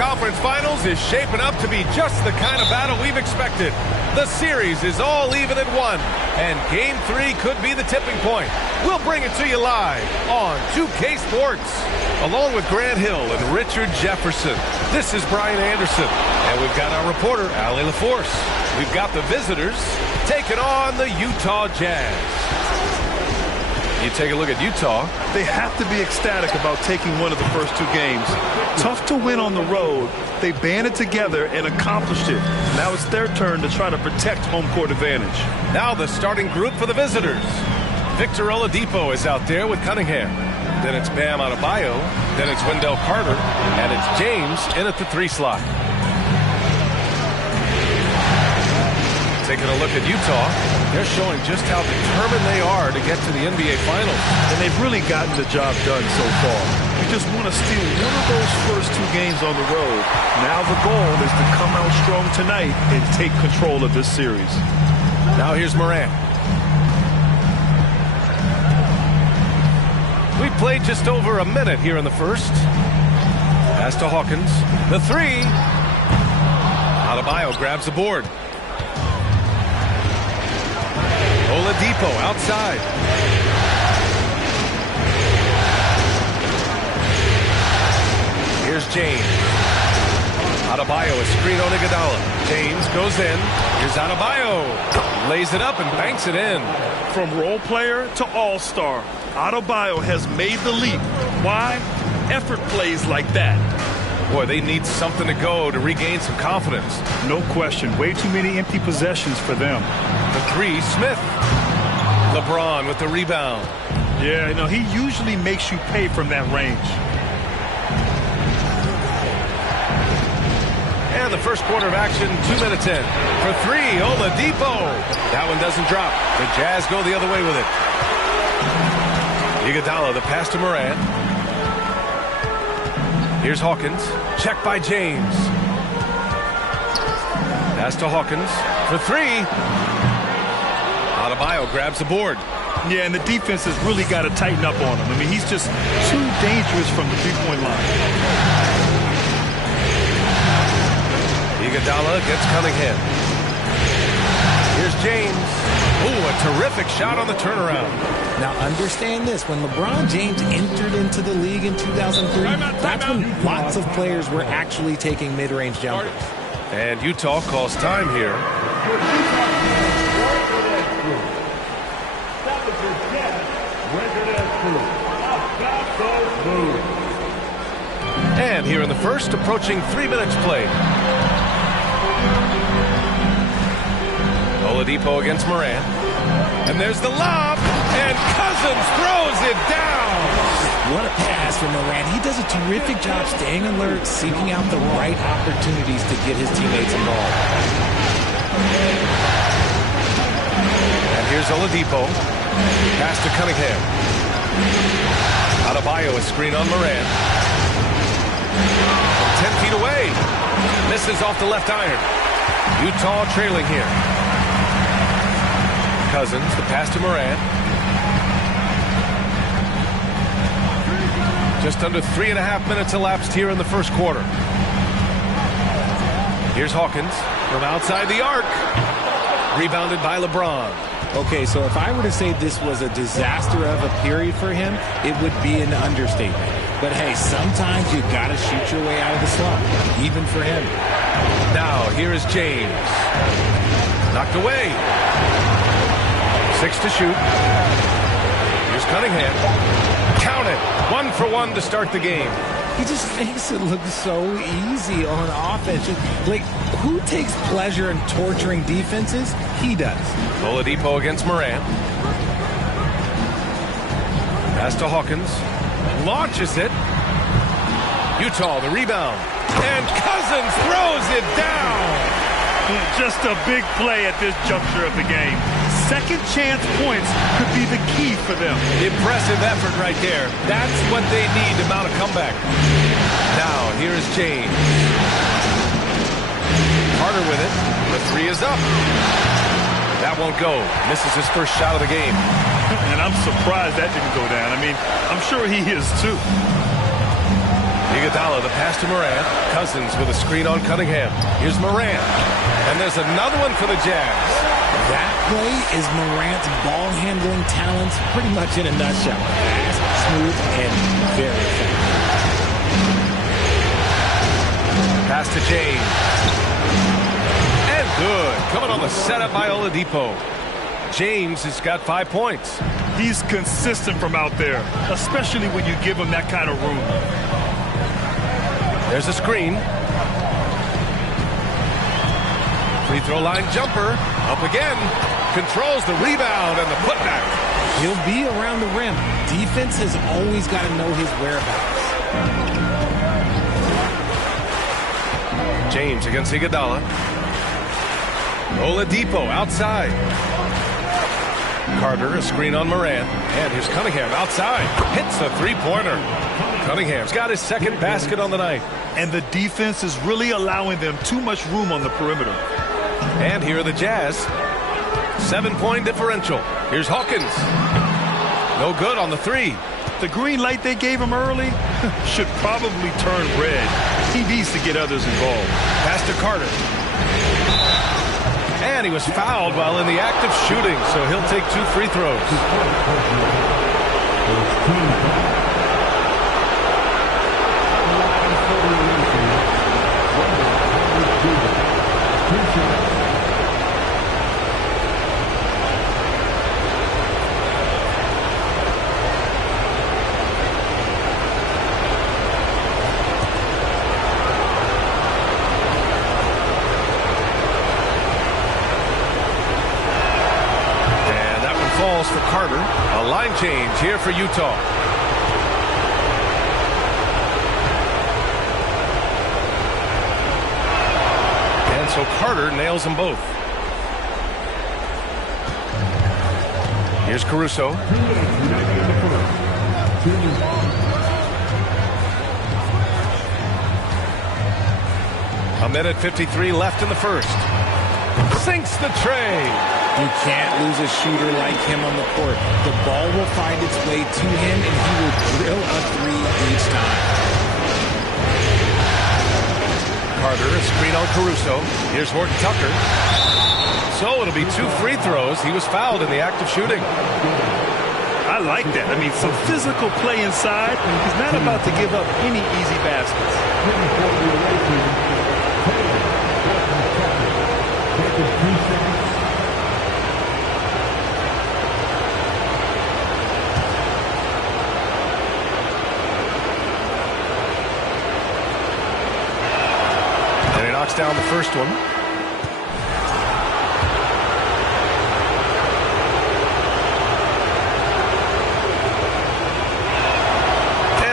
Conference Finals is shaping up to be just the kind of battle we've expected. The series is all even at 1, and Game 3 could be the tipping point. We'll bring it to you live on 2K Sports. Along with Grant Hill and Richard Jefferson, this is Brian Anderson, and we've got our reporter, Allie LaForce. We've got the visitors taking on the Utah Jazz. You take a look at Utah. They have to be ecstatic about taking one of the first 2 games. Tough to win on the road. They banded together and accomplished it. Now it's their turn to try to protect home court advantage. Now the starting group for the visitors. Victor Oladipo is out there with Cunningham. Then it's Bam Adebayo. Then it's Wendell Carter. And it's James in at the 3 slot. Taking a look at Utah, they're showing just how determined they are to get to the NBA Finals. And they've really gotten the job done so far. You just want to steal one of those first 2 games on the road. Now the goal is to come out strong tonight and take control of this series. Now here's Morant. We've played just over a minute here in the first. Pass to Hawkins. The 3. Adebayo grabs the board. Oladipo outside. Here's James. Adebayo, a screen on Iguodala. James goes in. Here's Adebayo. Lays it up and banks it in. From role player to all-star, Adebayo has made the leap. Why? Effort plays like that. Boy, they need something to go to regain some confidence. No question. Way too many empty possessions for them. The three, Smith. LeBron with the rebound. Yeah, you know, he usually makes you pay from that range. And the first quarter of action, 2 minutes in. For three, Oladipo. That one doesn't drop. The Jazz go the other way with it. Iguodala, the pass to Morant. Here's Hawkins. Check by James. Pass to Hawkins. For three. Adebayo grabs the board. Yeah, and the defense has really got to tighten up on him. I mean, he's just too dangerous from the three-point line. Iguodala gets Cunningham. Here's James. Ooh, a terrific shot on the turnaround. Now understand this, when LeBron James entered into the league in 2003, that's when lots of players were actually taking mid-range jumpers. And Utah calls time here. And here in the first, approaching 3 minutes played. Oladipo against Morant. And there's the lob, and Cousins throws it down. What a pass from Morant. He does a terrific job staying alert, seeking out the right opportunities to get his teammates involved. And here's Oladipo. Pass to Cunningham. Adebayo, a screen on Morant. 10 feet away. Misses off the left iron. Utah trailing here. Cousins, the pass to Morant. Just under 3.5 minutes elapsed here in the first quarter. Here's Hawkins from outside the arc. Rebounded by LeBron. Okay, so if I were to say this was a disaster of a period for him, it would be an understatement. But hey, sometimes you gotta shoot your way out of the slump, even for him. Now, here is James. Knocked away. 6 to shoot. Here's Cunningham. Count it. 1 for 1 to start the game. He just makes it look so easy on offense. Like, who takes pleasure in torturing defenses? He does. Oladipo against Morant. Pass to Hawkins. Launches it. Utah, the rebound. And Cousins throws it down. Just a big play at this juncture of the game. Second chance points could be the key for them. Impressive effort right there. That's what they need to mount a comeback. Now, here is James. Carter with it. The three is up. That won't go. Misses his first shot of the game. And I'm surprised that didn't go down. I mean, I'm sure he is too. Iguodala, the pass to Morant. Cousins with a screen on Cunningham. Here's Morant. And there's another one for the Jazz. That play is Morant's ball-handling talents pretty much in a nutshell. Fast, smooth, and very effective. Pass to James. And good. Coming on the setup by Oladipo. James has got 5 points. He's consistent from out there, especially when you give him that kind of room. There's a screen. Free throw line jumper. Up again. Controls the rebound and the putback. He'll be around the rim. Defense has always got to know his whereabouts. James against Iguodala. Oladipo outside. Carter, a screen on Morant. And here's Cunningham outside. Hits the three-pointer. Cunningham's got his second basket on the night. And the defense is really allowing them too much room on the perimeter. And here are the Jazz. 7-point differential. Here's Hawkins. No good on the three. The green light they gave him early should probably turn red. He needs to get others involved. Pass to Carter. And he was fouled while in the act of shooting, so he'll take 2 free throws. line change here for Utah. And so Carter nails them both. Here's Caruso. A minute 53 left in the first. Sinks the tray. You can't lose a shooter like him on the court. The ball will find its way to him, and he will drill a three each time. Carter, a screen on Caruso. Here's Horton Tucker. So it'll be 2 free throws. He was fouled in the act of shooting. I like that. I mean, some physical play inside. He's not about to give up any easy baskets. And he knocks down the first one.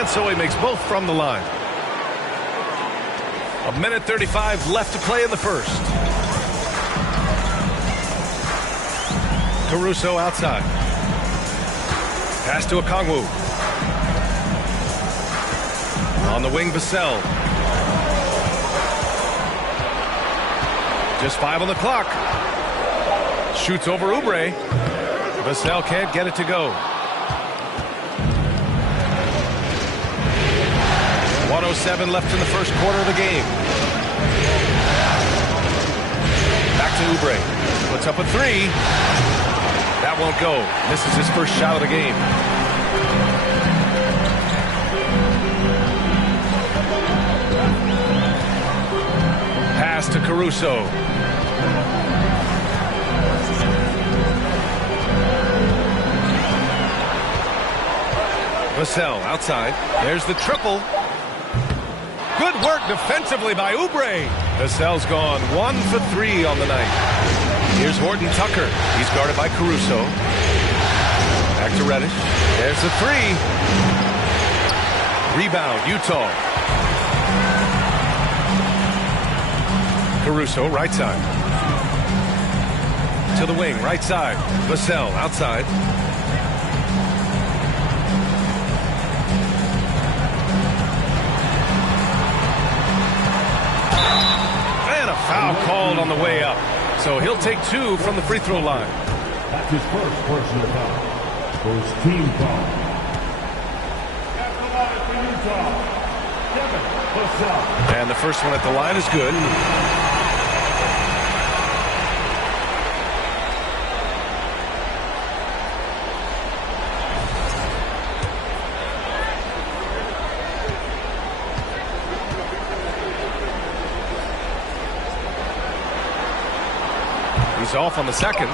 So he makes both from the line. A minute 35 left to play in the first. Caruso outside. Pass to Okongwu. On the wing, Vassell. Just 5 on the clock. Shoots over Oubre. Vassell can't get it to go. 1:07 left in the first quarter of the game. Back to Oubre. Puts up a 3. That won't go. Misses his first shot of the game. Pass to Caruso. Vassell outside. There's the triple. Good work defensively by Oubre. Vassell's gone 1 for 3 on the night. Here's Horton Tucker. He's guarded by Caruso. Back to Reddish. There's the 3. Rebound, Utah. Caruso, right side. To the wing, right side. Vassell, outside. Foul called on the way up. So he'll take 2 from the free throw line. That's his first personal foul. First team foul. At the line for Utah, Kevin Vassell. And the first one at the line is good. He's off on the second.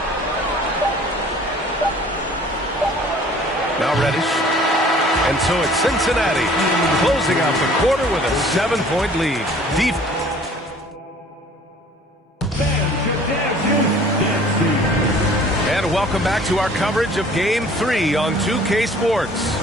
Now Reddish. And so it's Cincinnati closing out the quarter with a 7-point lead. And welcome back to our coverage of Game 3 on 2K Sports.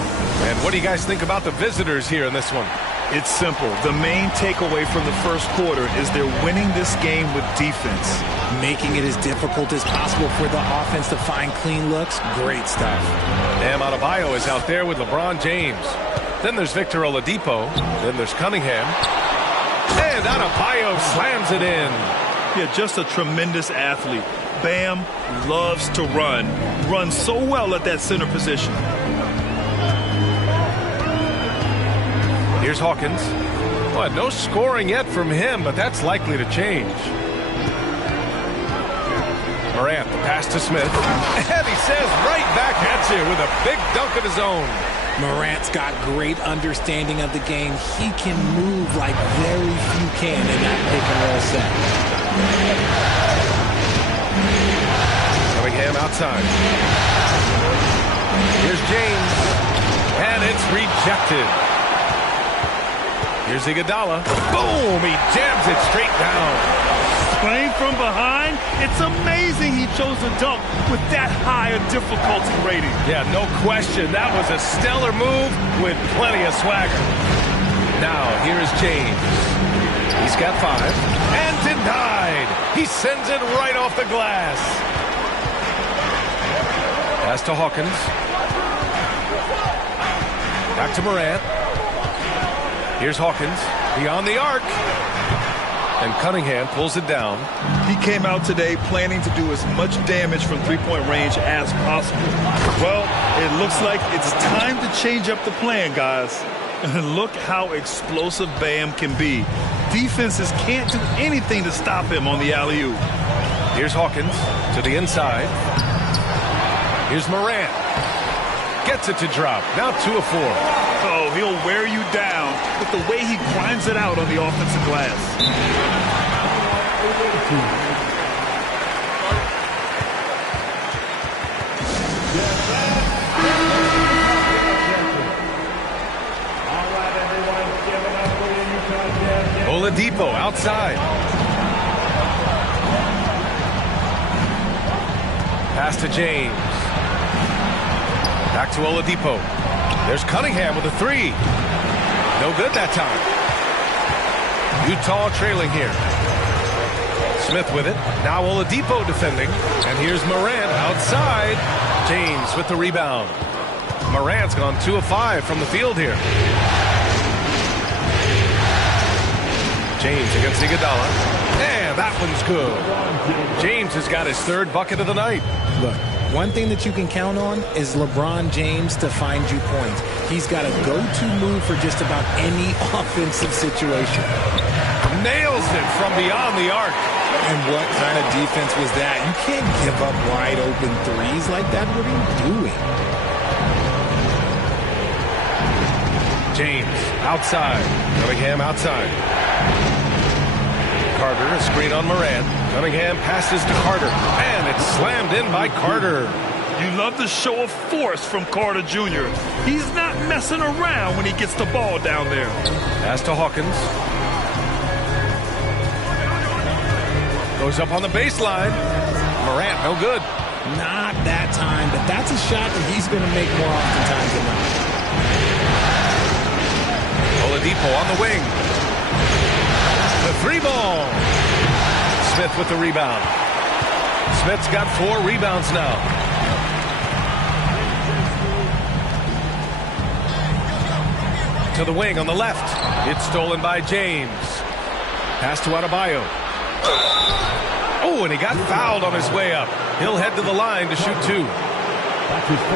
And what do you guys think about the visitors here in this one? It's simple. The main takeaway from the first quarter is they're winning this game with defense. Making it as difficult as possible for the offense to find clean looks. Great stuff. Bam Adebayo is out there with LeBron James. Then there's Victor Oladipo. Then there's Cunningham. And Adebayo slams it in. Yeah, just a tremendous athlete. Bam loves to run. Runs so well at that center position. Here's Hawkins. Well, no scoring yet from him, but that's likely to change. Morant, the pass to Smith. And he says right back at you with a big dunk of his own. Morant's got great understanding of the game. He can move like very few can in that pick and roll set. Cunningham outside. Here's James. And it's rejected. Here's Iguodala. Boom! He jams it straight down. Playing from behind, it's amazing he chose to dunk with that high a difficulty rating. Yeah, no question. That was a stellar move with plenty of swagger. Now, here is James. He's got 5. And denied. He sends it right off the glass. Pass to Hawkins. Back to Morant. Here's Hawkins. Beyond the arc. And Cunningham pulls it down. He came out today planning to do as much damage from three-point range as possible. Well, it looks like it's time to change up the plan, guys. Look how explosive Bam can be. Defenses can't do anything to stop him on the alley-oop. Here's Hawkins to the inside. Here's Morant. Gets it to drop. Now 2 of 4. Oh, he'll wear you down with the way he grinds it out on the offensive glass. Oladipo outside. Pass to James. Back to Oladipo. There's Cunningham with a 3. No good that time. Utah trailing here. Smith with it. Now Oladipo defending. And here's Morant outside. James with the rebound. Morant's gone 2 of 5 from the field here. James against Iguodala. And that one's good. James has got his 3rd bucket of the night. Look, one thing that you can count on is LeBron James to find you points. He's got a go-to move for just about any offensive situation. Nails it from beyond the arc. And what kind of defense was that? You can't give up wide open threes like that. What are you doing? James outside. Cunningham outside. Carter, a screen on Morant. Cunningham passes to Carter. And it's slammed in by Carter. You love the show of force from Carter Jr. He's not messing around when he gets the ball down there. Pass to Hawkins. Goes up on the baseline. Morant, no good. Not that time, but that's a shot that he's going to make more oftentimes than not. Oladipo on the wing. The 3-ball. Smith with the rebound. Smith's got 4 rebounds now. To the wing on the left. It's stolen by James. Pass to Adebayo. Oh, and he got fouled on his way up. He'll head to the line to shoot 2.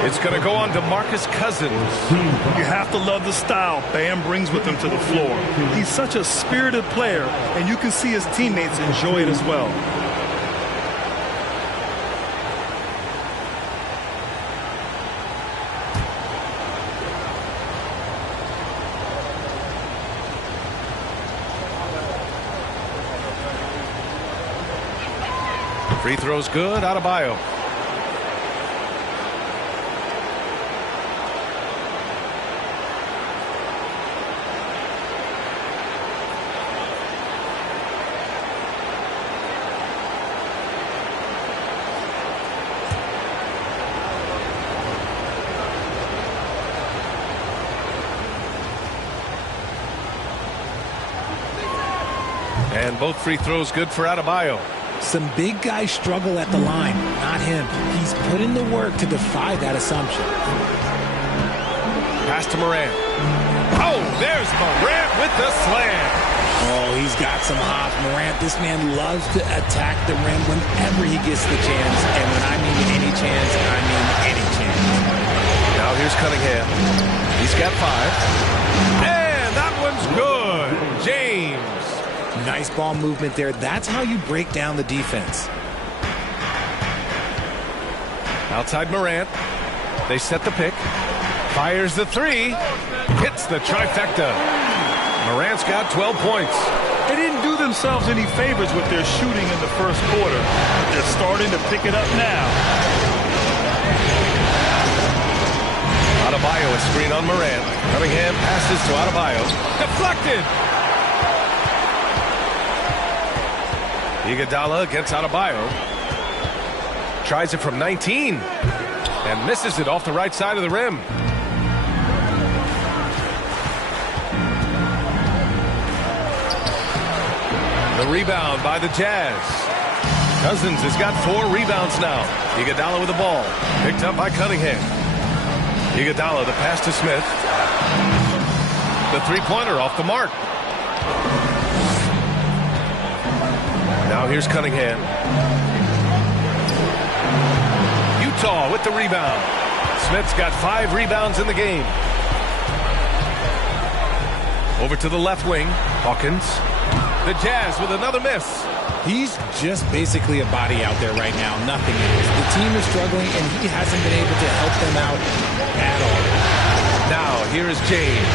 It's going to go on to Marcus Cousins. You have to love the style Bam brings with him to the floor. He's such a spirited player, and you can see his teammates enjoy it as well. Free throw's good. Adebayo. And both free throws good for Adebayo. Some big guys struggle at the line, not him. He's put in the work to defy that assumption. Pass to Morant. Oh, there's Morant with the slam. Oh, he's got some hops. Morant, this man loves to attack the rim whenever he gets the chance. And when I mean any chance, I mean any chance. Now here's Cunningham. He's got 5. And that one's good. James. Nice ball movement there. That's how you break down the defense. Outside Morant. They set the pick. Fires the 3. Hits the trifecta. Morant's got 12 points. They didn't do themselves any favors with their shooting in the first quarter. They're starting to pick it up now. Adebayo, a screen on Morant. Cunningham passes to Adebayo. Deflected. Iguodala gets Adebayo. Tries it from 19 and misses it off the right side of the rim. The rebound by the Jazz. Cousins has got 4 rebounds now. Iguodala with the ball. Picked up by Cunningham. Iguodala, the pass to Smith. The three-pointer off the mark. Now here's Cunningham. Utah with the rebound. Smith's got 5 rebounds in the game. Over to the left wing. Hawkins. The Jazz with another miss. He's just basically a body out there right now, nothing else. The team is struggling, and he hasn't been able to help them out at all. Now, here is James.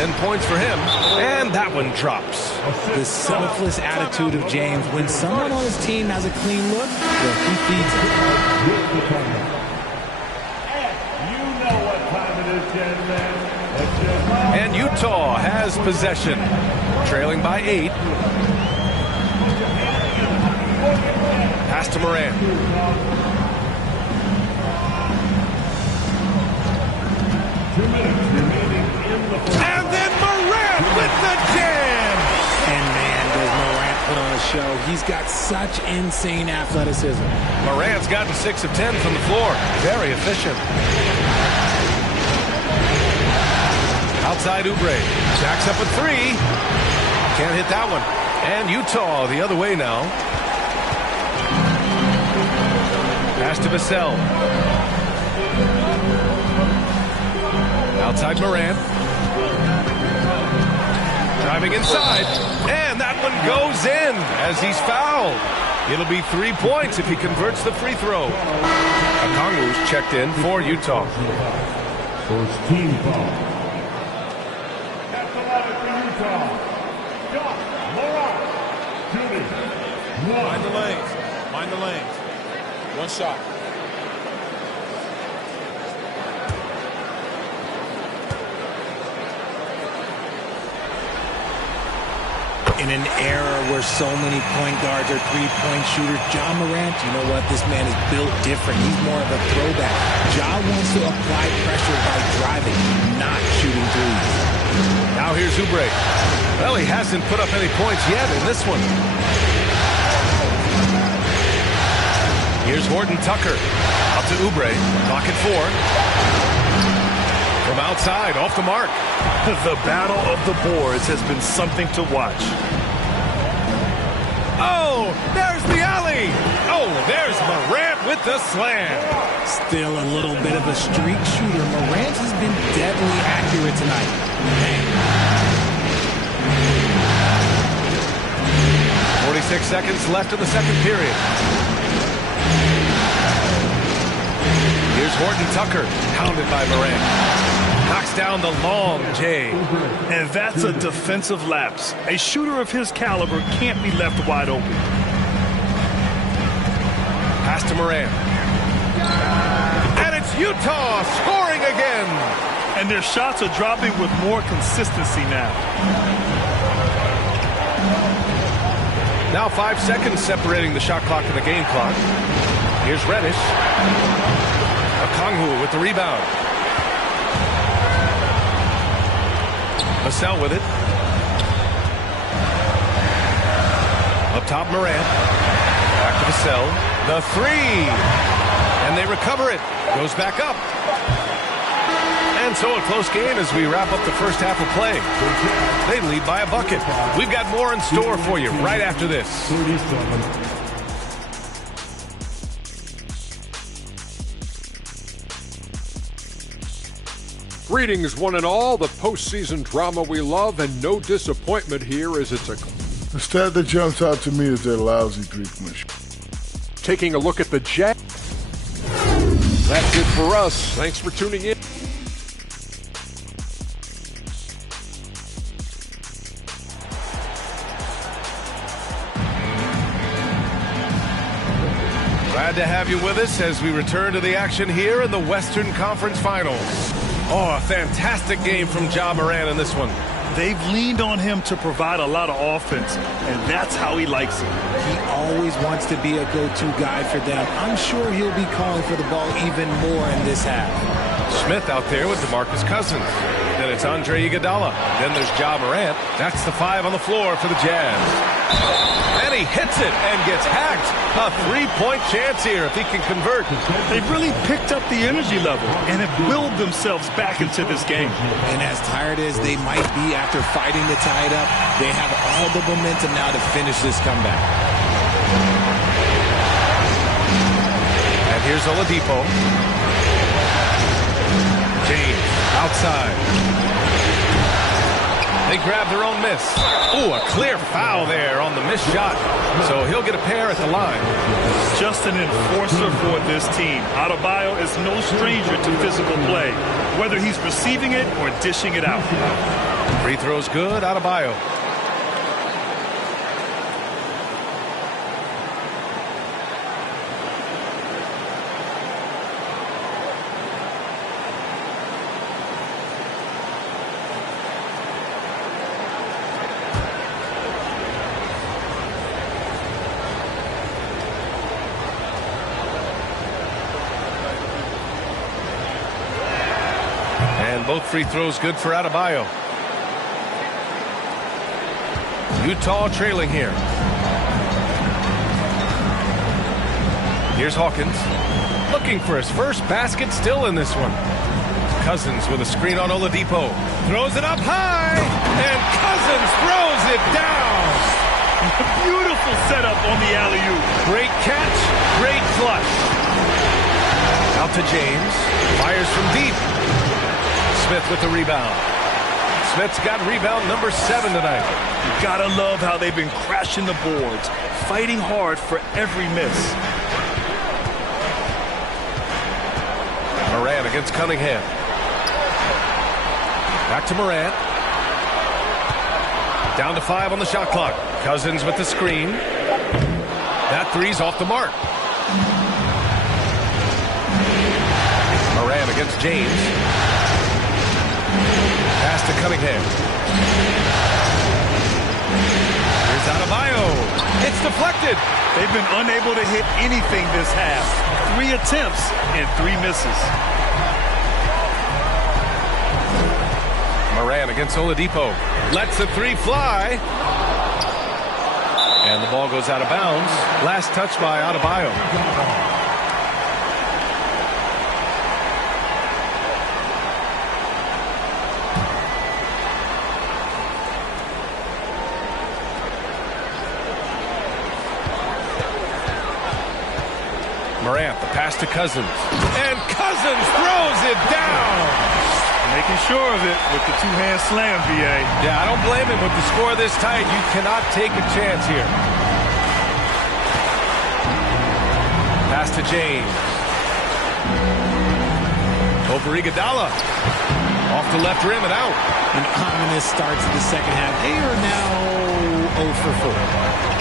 10 points for him, and that one drops. The selfless attitude of James. When someone on his team has a clean look, well, he feeds it. You know what time it is, gentlemen. And Utah has possession, trailing by 8. Pass to Morant. And then Morant with the jam! And man, does Morant put on a show. He's got such insane athleticism. Morant's gotten 6 of 10 from the floor. Very efficient. Outside Oubre. Jacks up a 3. Can't hit that one. And Utah the other way now. Pass to Vassell. Outside Morant. Driving inside. And that one goes in as he's fouled. It'll be 3 points if he converts the free throw. Okongwu's checked in for Utah. First team foul. That's the line for Utah. Shot, Morant, shooting. Mind the lanes. Mind the lanes. One shot. In an era where so many point guards are three-point shooters, Ja Morant, you know what? This man is built different. He's more of a throwback. Ja wants to apply pressure by driving, not shooting threes. Now here's Oubre. Well, he hasn't put up any points yet in this one. Here's Horton Tucker. Out to Oubre. Clock at 4. From outside, off the mark. The battle of the boards has been something to watch. Oh, there's the alley. Oh, there's Morant with the slam. Still a little bit of a streak shooter. Morant has been deadly accurate tonight. Man. 46 seconds left in the second period. Here's Horton Tucker, hounded by Morant. Knocks down the long J. And that's a defensive lapse. A shooter of his caliber can't be left wide open. Pass to Morant. And it's Utah scoring again. And their shots are dropping with more consistency now. Now 5 seconds separating the shot clock and the game clock. Here's Reddish. Okongwu with the rebound. Vassell with it. Up top, Morant. Back to Vassell. The 3. And they recover it. Goes back up. And so a close game as we wrap up the first half of play. They lead by a bucket. We've got more in store for you right after this. 37. Greetings, one and all. The postseason drama we love, and no disappointment here as it's a... The stat that jumps out to me is their lousy three-point shot. Taking a look at the Jazz. That's it for us. Thanks for tuning in. Glad to have you with us as we return to the action here in the Western Conference Finals. Oh, a fantastic game from Ja Morant in this one. They've leaned on him to provide a lot of offense, and that's how he likes it. He always wants to be a go-to guy for them. I'm sure he'll be calling for the ball even more in this half. Smith out there with DeMarcus Cousins. Then it's Andre Iguodala. Then there's Ja Morant. That's the 5 on the floor for the Jazz. And he hits it and gets hacked. A 3-point chance here if he can convert. They've really picked up the energy level and have willed themselves back into this game. And as tired as they might be after fighting to tie it up, they have all the momentum now to finish this comeback. And here's Oladipo. James outside. They grab their own miss. Ooh, a clear foul there on the missed shot. So he'll get a pair at the line. Just an enforcer for this team. Adebayo is no stranger to physical play, whether he's receiving it or dishing it out. Free throw's good, Adebayo. Both free throws good for Adebayo. Utah trailing here. Here's Hawkins. Looking for his first basket still in this one. Cousins with a screen on Oladipo. Throws it up high. And Cousins throws it down. Beautiful setup on the alley-oop. Great catch. Great flush. Out to James. Fires from deep. Smith with the rebound. Smith's got rebound number 7 tonight. You gotta love how they've been crashing the boards, fighting hard for every miss. Morant against Cunningham. Back to Morant. Down to 5 on the shot clock. Cousins with the screen. That three's off the mark. Morant against James. Pass to Cunningham. Here's Adebayo. It's deflected. They've been unable to hit anything this half. 3 attempts and 3 misses. Morant against Oladipo. Lets the 3 fly. And the ball goes out of bounds. Last touch by Adebayo. Morant, the pass to Cousins. And Cousins throws it down. Making sure of it with the 2-hand slam, VA. Yeah, I don't blame him with the score this tight. You cannot take a chance here. Pass to James. Over Iguodala. Off the left rim and out. An ominous start to the second half. They are now 0 for 4.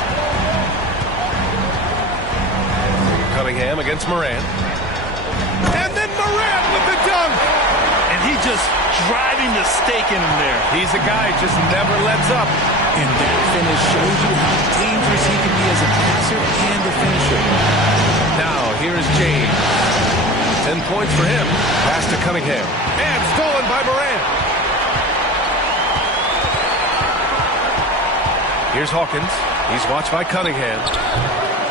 Cunningham against Morant. And then Morant with the dunk. And he just driving the stake in him there. He's a guy who just never lets up. And that finish shows you how dangerous he can be as a passer and a finisher. Now, here is James. 10 points for him. Pass to Cunningham. And stolen by Morant. Here's Hawkins. He's watched by Cunningham.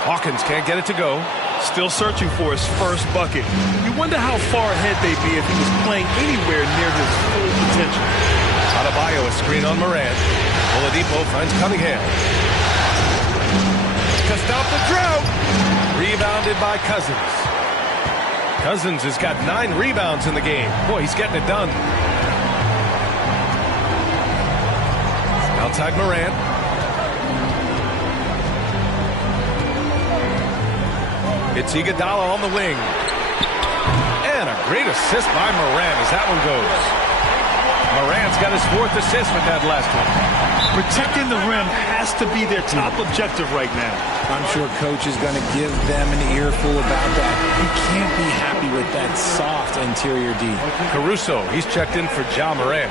Hawkins can't get it to go. Still searching for his first bucket. You wonder how far ahead they'd be if he was playing anywhere near his full potential. Adebayo, a screen on Morant. Oladipo finds Cunningham. To stop the drought. Rebounded by Cousins. Cousins has got 9 rebounds in the game. Boy, he's getting it done. Outside Morant. It's Iguodala on the wing. And a great assist by Morant as that one goes. Morant's got his 4th assist with that last one. Protecting the rim has to be their top objective right now. I'm sure coach is going to give them an earful about that. You can't be happy with that soft interior D. Caruso, he's checked in for Ja Morant.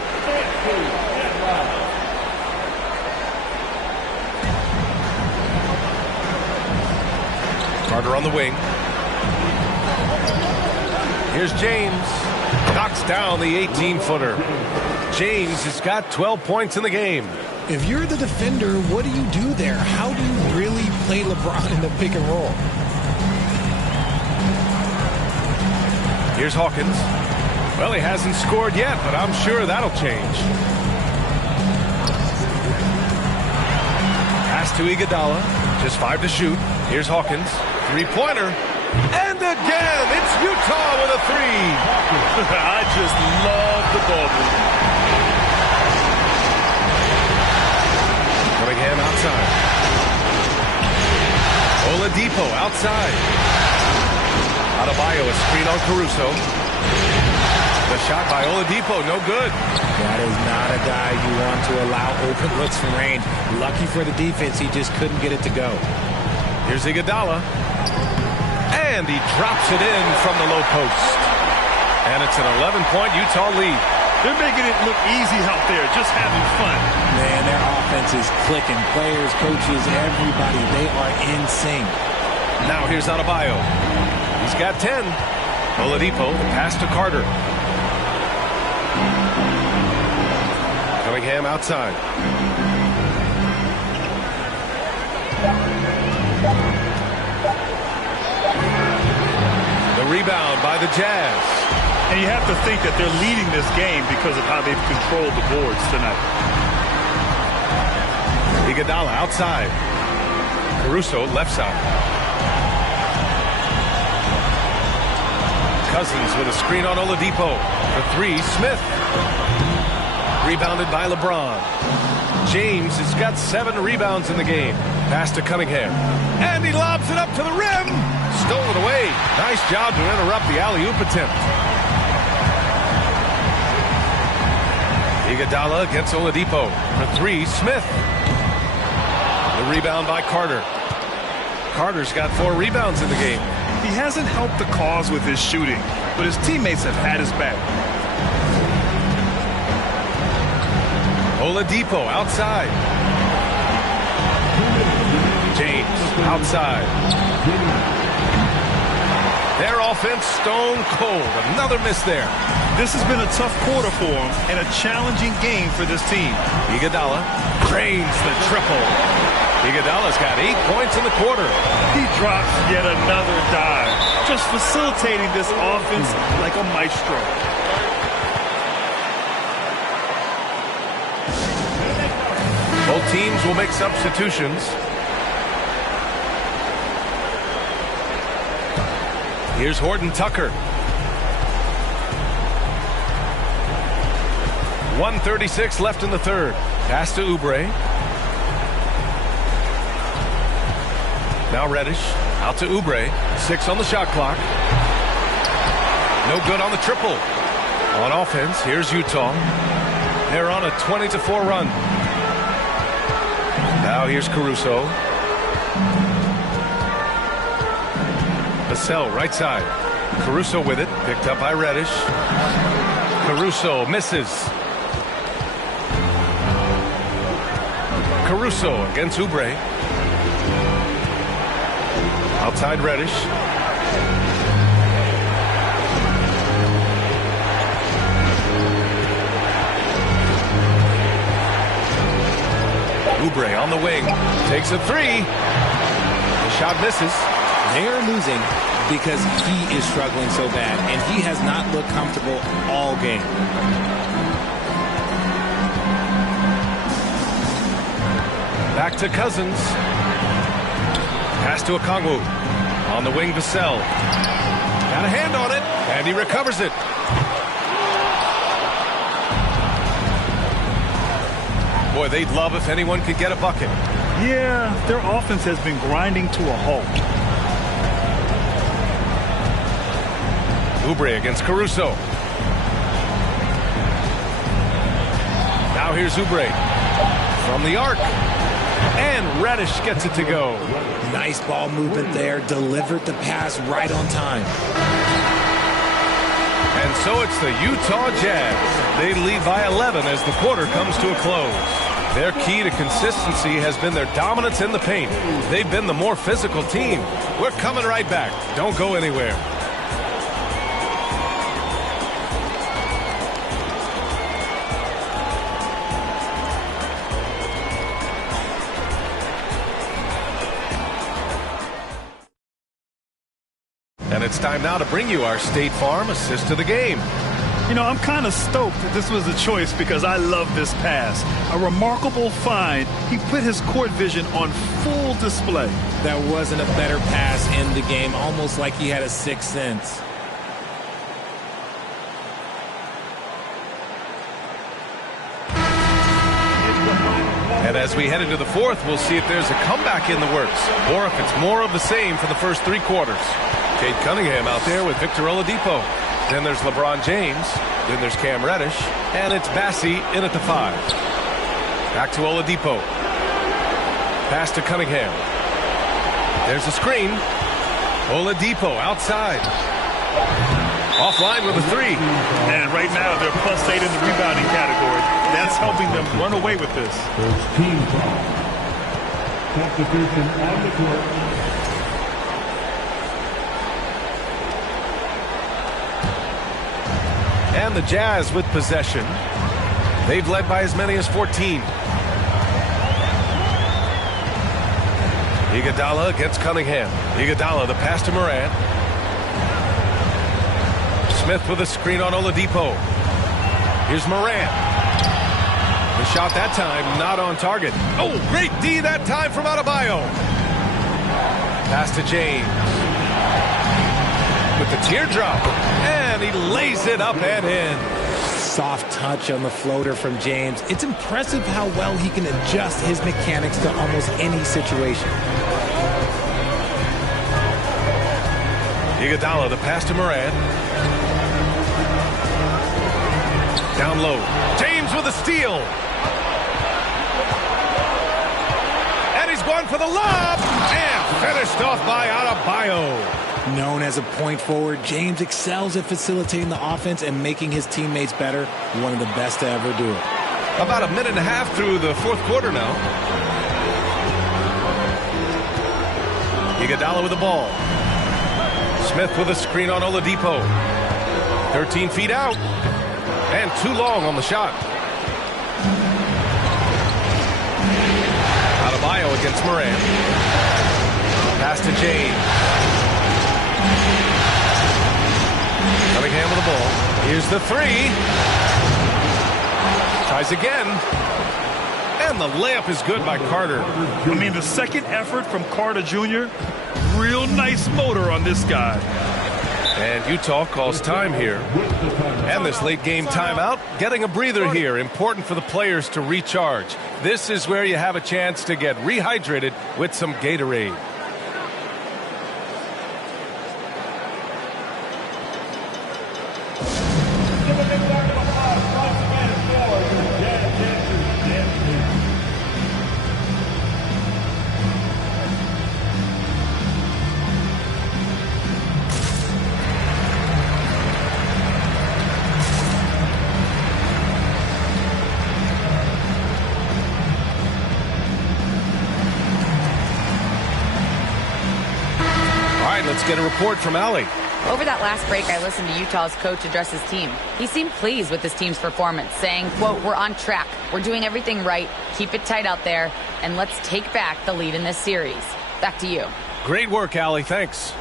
Carter on the wing. Here's James. Knocks down the 18-footer. James has got 12 points in the game. If you're the defender, what do you do there? How do you really play LeBron in the pick and roll? Here's Hawkins. Well, he hasn't scored yet, but I'm sure that'll change. Pass to Iguodala. Just 5 to shoot. Here's Hawkins. Three-pointer. And again, it's Utah with a 3. I just love the ball movement. Cunningham outside. Oladipo outside. Adebayo, a screen on Caruso. The shot by Oladipo, no good. That is not a guy you want to allow open looks from range. Lucky for the defense, he just couldn't get it to go. Here's Iguodala. And he drops it in from the low post. And it's an 11-point Utah lead. They're making it look easy out there, just having fun. Man, their offense is clicking. Players, coaches, everybody, they are in sync. Now here's Adebayo. He's got 10. Oladipo, the pass to Carter. Cunningham outside. The rebound by the Jazz. And you have to think that they're leading this game because of how they've controlled the boards tonight. Iguodala outside. Caruso left side. Cousins with a screen on Oladipo. For 3, Smith. Rebounded by LeBron. James has got 7 rebounds in the game. Pass to Cunningham. And he lobs it up to the rim. Stolen away. Nice job to interrupt the alley-oop attempt. Iguodala against Oladipo. For 3, Smith. The rebound by Carter. Carter's got 4 rebounds in the game. He hasn't helped the cause with his shooting, but his teammates have had his back. Oladipo outside. James outside. Their offense stone cold. Another miss there. This has been a tough quarter for him and a challenging game for this team. Iguodala drains the triple. Iguodala's got 8 points in the quarter. He drops yet another dive, just facilitating this offense like a maestro. Both teams will make substitutions. Here's Horton Tucker. 1:36 left in the third. Pass to Oubre. Now Reddish out to Oubre. 6 on the shot clock. No good on the triple. On offense, here's Utah. They're on a 20-4 run. Now here's Caruso. Vassell right side. Caruso with it. Picked up by Reddish. Caruso misses. Caruso against Oubre. Outside Reddish. Oubre on the wing. Takes a 3. The shot misses. They are losing because he is struggling so bad, and he has not looked comfortable all game. Back to Cousins. Pass to Okongwu. On the wing, Vassell. Got a hand on it, and he recovers it. Boy, they'd love if anyone could get a bucket. Yeah, their offense has been grinding to a halt. Oubre against Caruso. Now here's Oubre. From the arc. And Reddish gets it to go. Nice ball movement there. Delivered the pass right on time. And so it's the Utah Jazz. They lead by 11 as the quarter comes to a close. Their key to consistency has been their dominance in the paint. They've been the more physical team. We're coming right back. Don't go anywhere. And it's time now to bring you our State Farm assist to the game. You know, I'm kind of stoked that this was a choice because I love this pass. A remarkable find. He put his court vision on full display. That wasn't a better pass in the game, almost like he had a sixth sense. And as we head into the fourth, we'll see if there's a comeback in the works or if it's more of the same for the first three quarters. Cade Cunningham out there with Victor Oladipo. Then there's LeBron James. Then there's Cam Reddish. And it's Bassie in at the 5. Back to Oladipo. Pass to Cunningham. There's a screen. Oladipo outside. Offline with a 3. And right now they're +8 in the rebounding category. That's helping them run away with this. First team foul. Substitution on the court. And the Jazz with possession. They've led by as many as 14. Iguodala against Cunningham. Iguodala, the pass to Morant. Smith with a screen on Oladipo. Here's Morant. The shot that time not on target. Oh, great D that time from Adebayo. Pass to James. With the teardrop. And he lays it up and in. Soft touch on the floater from James. It's impressive how well he can adjust his mechanics to almost any situation. Iguodala, the pass to Morant. Down low. James with a steal. And he's going for the lob. And finished off by Adebayo. Known as a point forward, James excels at facilitating the offense and making his teammates better. One of the best to ever do it. About a minute and a half through the fourth quarter now. Iguodala with the ball. Smith with a screen on Oladipo. 13 feet out. And too long on the shot. Adebayo against Morant. Pass to James. Cunningham with the ball. Here's the 3. Tries again. And the layup is good by Carter. I mean, the second effort from Carter Jr., real nice motor on this guy. And Utah calls time here. And this late game timeout, getting a breather here. Important for the players to recharge. This is where you have a chance to get rehydrated with some Gatorade. Let's get a report from Allie. Over that last break, I listened to Utah's coach address his team. He seemed pleased with his team's performance, saying, quote, "We're on track. We're doing everything right. Keep it tight out there, and let's take back the lead in this series." Back to you. Great work, Allie. Thanks.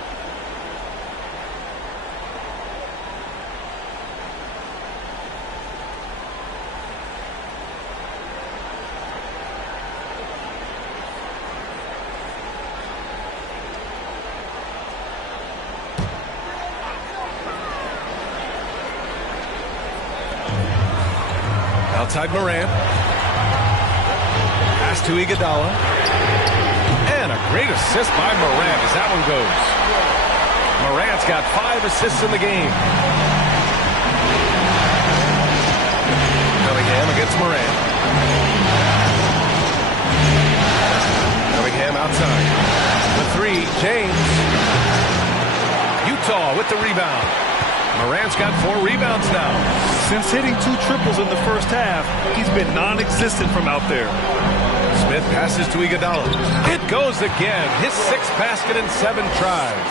Outside Morant. Pass to Iguodala. And a great assist by Morant as that one goes. Morant's got 5 assists in the game. Cunningham against Morant. Cunningham outside. The 3, James. Utah with the rebound. Morant's got 4 rebounds now. Since hitting 2 triples in the first half, he's been non-existent from out there. Smith passes to Iguodala. It goes again. His 6th basket in 7 tries.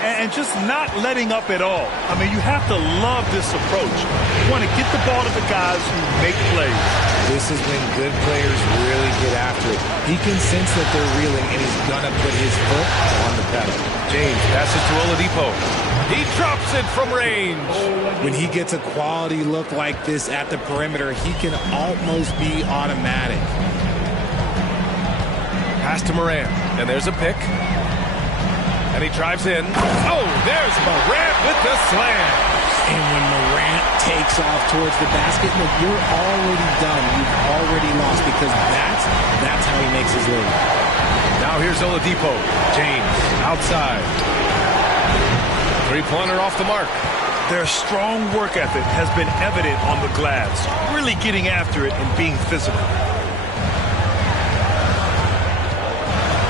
And just not letting up at all. I mean, you have to love this approach. You want to get the ball to the guys who make plays. This is when good players really get after it. He can sense that they're reeling, and he's going to put his foot on the pedal. James passes to Oladipo. He drops it from range. When he gets a quality look like this at the perimeter, he can almost be automatic. Pass to Morant, and there's a pick. And he drives in. Oh, there's Morant with the slam. And when Morant takes off towards the basket, look, you're already done. You've already lost because that's how he makes his living. Now here's Oladipo. James outside. 3-pointer off the mark. Their strong work ethic has been evident on the glass, really getting after it and being physical.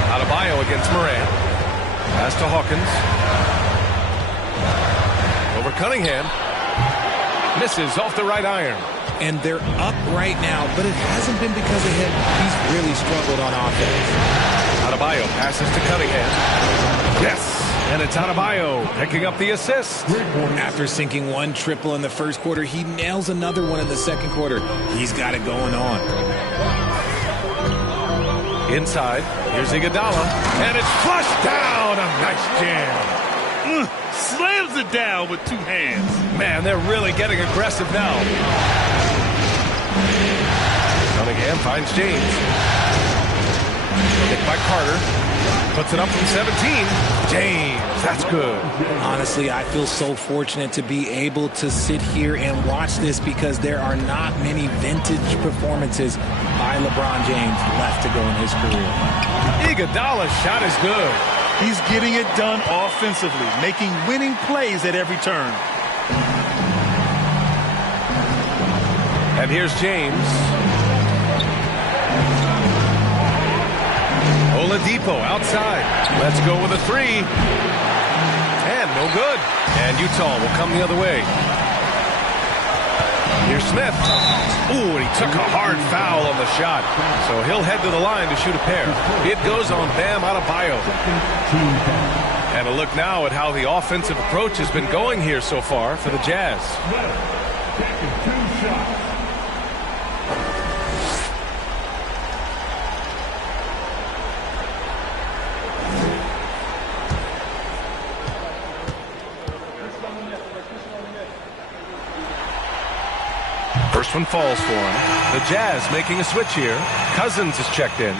Adebayo against Morant. Pass to Hawkins. Over Cunningham. Misses off the right iron. And they're up right now, but it hasn't been because of him. He's really struggled on offense. Adebayo passes to Cunningham. Yes, and it's Adebayo picking up the assist. After sinking 1 triple in the first quarter, he nails another one in the second quarter. He's got it going on. Inside, here's Iguodala, and it's flushed down. A nice jam. Slams it down with 2 hands. Man, they're really getting aggressive now. Cunningham finds James. Picked by Carter. Puts it up from 17. James, that's good. Honestly, I feel so fortunate to be able to sit here and watch this because there are not many vintage performances by LeBron James left to go in his career. Iguodala's shot is good. He's getting it done offensively, making winning plays at every turn. And here's James. Oladipo outside. Let's go with a 3. And no good. And Utah will come the other way. Here's Smith. Ooh, and he took a hard foul on the shot. So he'll head to the line to shoot a pair. It goes on Bam Adebayo. And a look now at how the offensive approach has been going here so far for the Jazz. First one falls for him. The Jazz making a switch here. Cousins is checked in.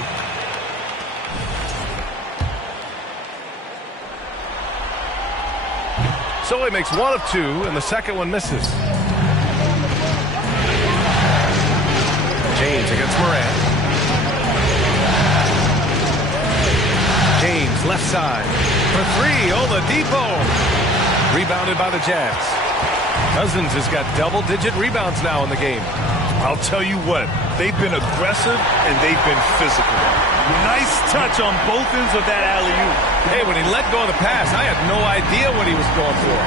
So he makes 1 of 2, and the second one misses. James against Morant. James left side for 3. Oladipo. Rebounded by the Jazz. Cousins has got double-digit rebounds now in the game. I'll tell you what, they've been aggressive and they've been physical. Nice touch on both ends of that alley-oop. Hey, when he let go of the pass, I had no idea what he was going for.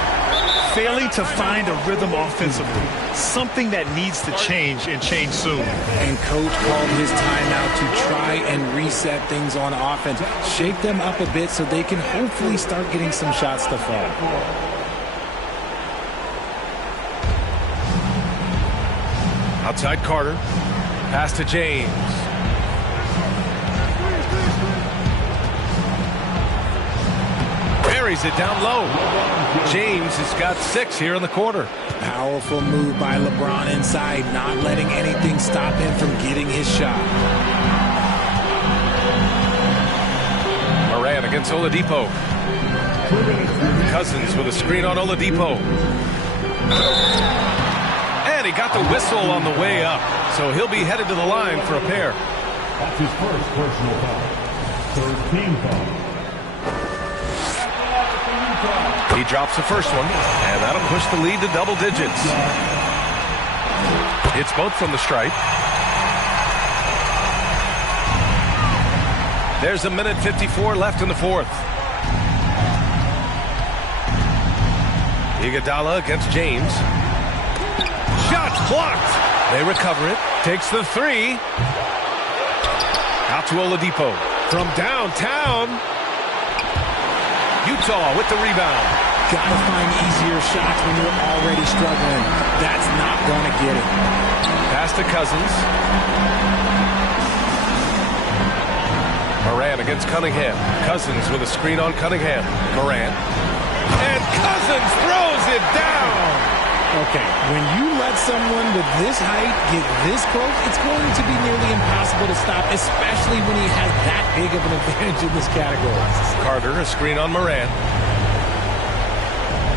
Failing to find a rhythm offensively, something that needs to change and change soon. And coach called his timeout to try and reset things on offense, shake them up a bit so they can hopefully start getting some shots to fall. Outside Carter. Pass to James. Buries it down low. James has got 6 here in the quarter. Powerful move by LeBron inside, not letting anything stop him from getting his shot. Morant against Oladipo. Cousins with a screen on Oladipo. And he got the whistle on the way up. So he'll be headed to the line for a pair. That's his first personal foul. Third team foul. He drops the first one, and that'll push the lead to double digits. It's both from the stripe. There's 1:54 left in the fourth. Iguodala against James. Shots blocked. They recover it. Takes the three. Out to Oladipo. From downtown. Utah with the rebound. Gotta find easier shots when you're already struggling. That's not gonna get it. Pass to Cousins. Morant against Cunningham. Cousins with a screen on Cunningham. Morant. And Cousins throws it down. Okay, when you let someone with this height get this close, it's going to be nearly impossible to stop, especially when he has that big of an advantage in this category. Carter, a screen on Morant.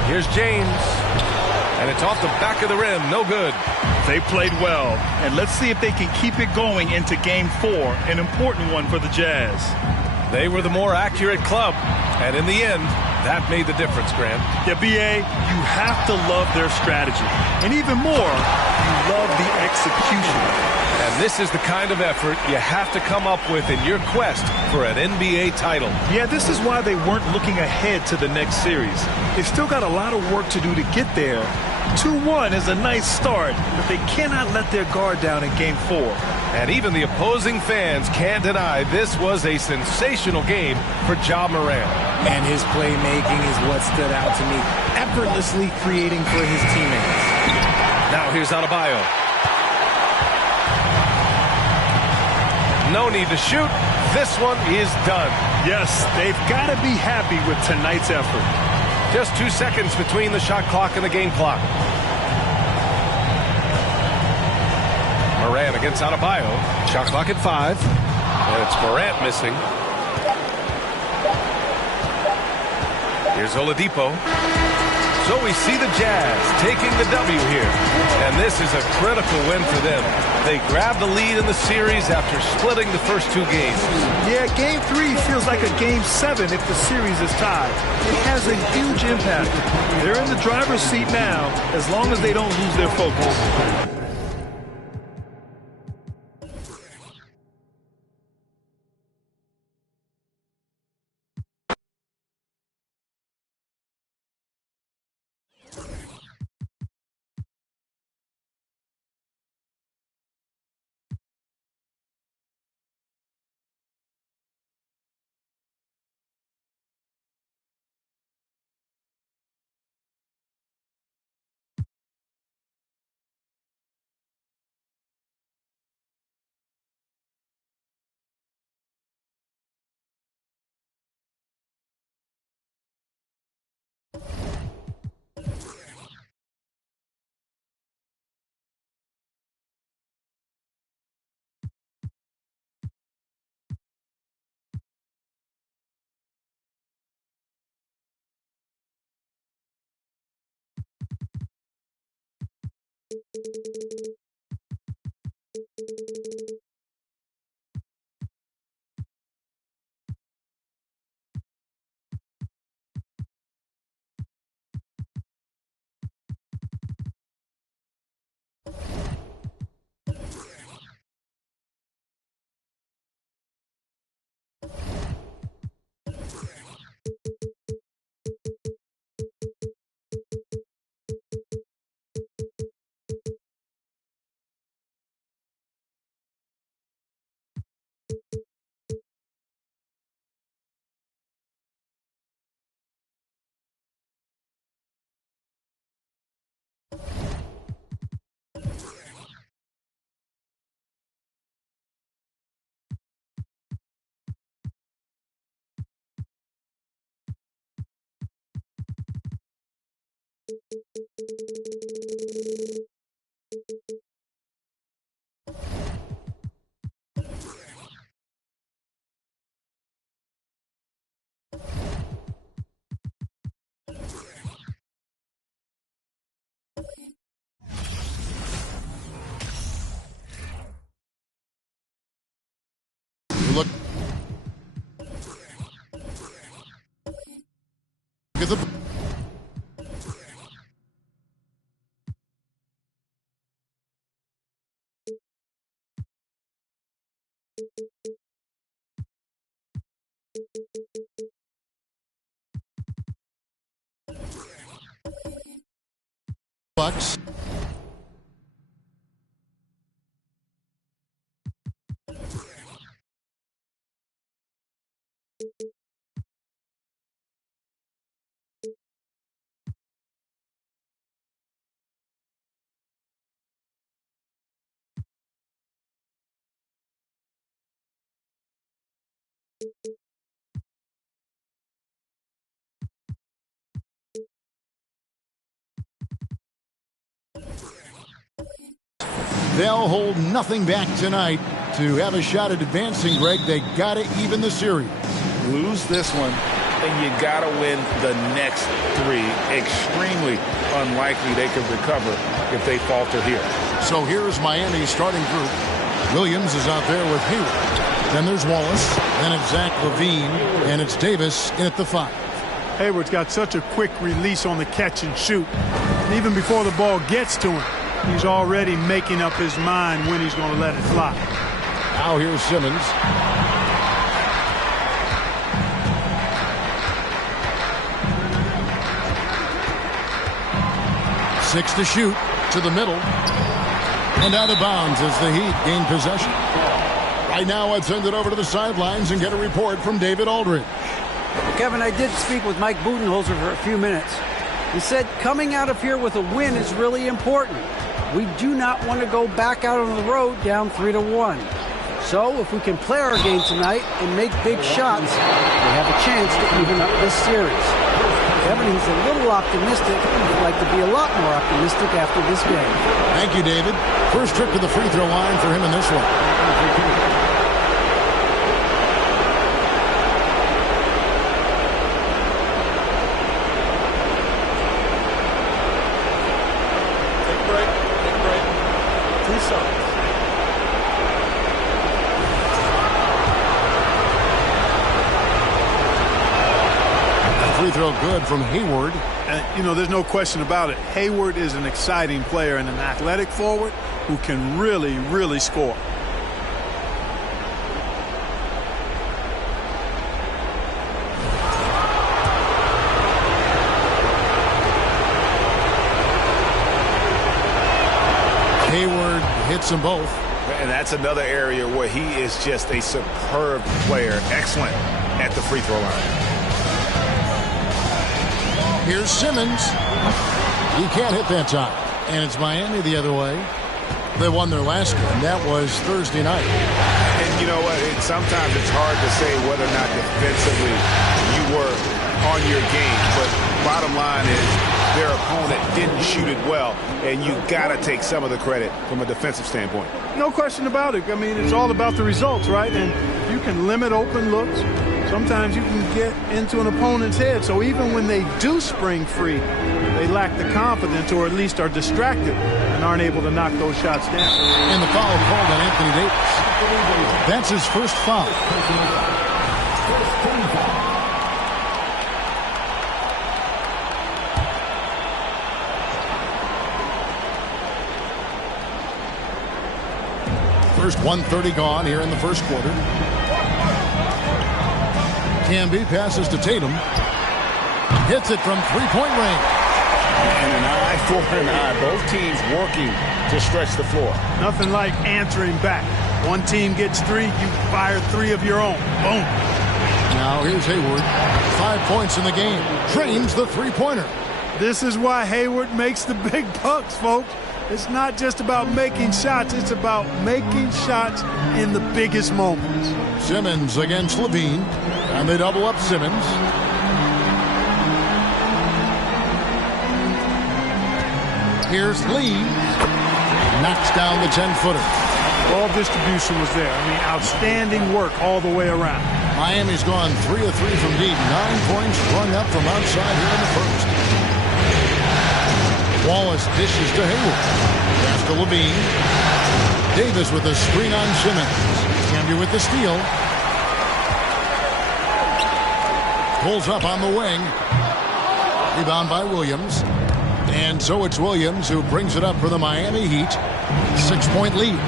Here's James. And it's off the back of the rim. No good. They played well, and let's see if they can keep it going into Game 4, an important one for the Jazz. They were the more accurate club, and in the end, that made the difference, Grant. Yeah, B.A., you have to love their strategy, and even more, you love the execution. And this is the kind of effort you have to come up with in your quest for an NBA title. Yeah, this is why they weren't looking ahead to the next series. They've still got a lot of work to do to get there. 2-1 is a nice start, but they cannot let their guard down in Game 4. And even the opposing fans can't deny this was a sensational game for Ja Morant. And his playmaking is what stood out to me, effortlessly creating for his teammates. Now here's Adebayo. No need to shoot. This one is done. Yes, they've got to be happy with tonight's effort. Just 2 seconds between the shot clock and the game clock. Morant against Adebayo. Shot clock at 5. And it's Morant missing. Here's Oladipo. So we see the Jazz taking the W here. And this is a critical win for them. They grabbed the lead in the series after splitting the first 2 games. Yeah, Game 3 feels like a Game 7 if the series is tied. It has a huge impact. They're in the driver's seat now, as long as they don't lose their focus. Look at the Bucks. They'll hold nothing back tonight to have a shot at advancing, Greg. They got to even the series. Lose this one, and you got to win the next three. Extremely unlikely they can recover if they falter here. So here's Miami's starting group. Williams is out there with Hayward. Then there's Wallace. Then it's Zach LaVine. And it's Davis in at the 5. Hayward's got such a quick release on the catch and shoot. And even before the ball gets to him, he's already making up his mind when he's going to let it fly. Now here's Simmons. Six to shoot to the middle. And out of bounds as the Heat gain possession. Right now, I'd send it over to the sidelines and get a report from David Aldridge. Kevin, I did speak with Mike Budenholzer for a few minutes. He said coming out of here with a win is really important. We do not want to go back out on the road down 3-1. So if we can play our game tonight and make big shots, we have a chance to even up this series. Kevin, he's a little optimistic. He'd like to be a lot more optimistic after this game. Thank you, David. First trip to the free throw line for him in this one. Free throw good from Hayward. And, you know, there's no question about it. Hayward is an exciting player and an athletic forward who can really, really score. Hayward hits them both. And that's another area where he is just a superb player. Excellent at the free throw line. Here's Simmons. He can't hit that time. And it's Miami the other way. They won their last game. That was Thursday night. And you know what? Sometimes it's hard to say whether or not defensively you were on your game. But bottom line is their opponent didn't shoot it well. And you got to take some of the credit from a defensive standpoint. No question about it. I mean, it's all about the results, right? And you can limit open looks. Sometimes you can get into an opponent's head. So even when they do spring free, they lack the confidence or at least are distracted and aren't able to knock those shots down. And the foul called on Anthony Davis. That's his first foul. First 1:30 gone here in the first quarter. Camby passes to Tatum. Hits it from three-point range. And an eye for an eye. Both teams working to stretch the floor. Nothing like answering back. One team gets three, you fire three of your own. Boom. Now here's Hayward. 5 points in the game. Drains the three-pointer. This is why Hayward makes the big bucks, folks. It's not just about making shots. It's about making shots in the biggest moments. Simmons against LaVine. And they double up Simmons. Here's Lee. Knocks down the 10-footer. Ball distribution was there. I mean, outstanding work all the way around. Miami's gone 3 of 3 from deep. 9 points rung up from outside here in the first. Wallace dishes to Hayward. Pass to LaVine. Davis with a screen on Simmons. Camby with the steal. Pulls up on the wing. Rebound by Williams. And so it's Williams who brings it up for the Miami Heat. 6-point lead.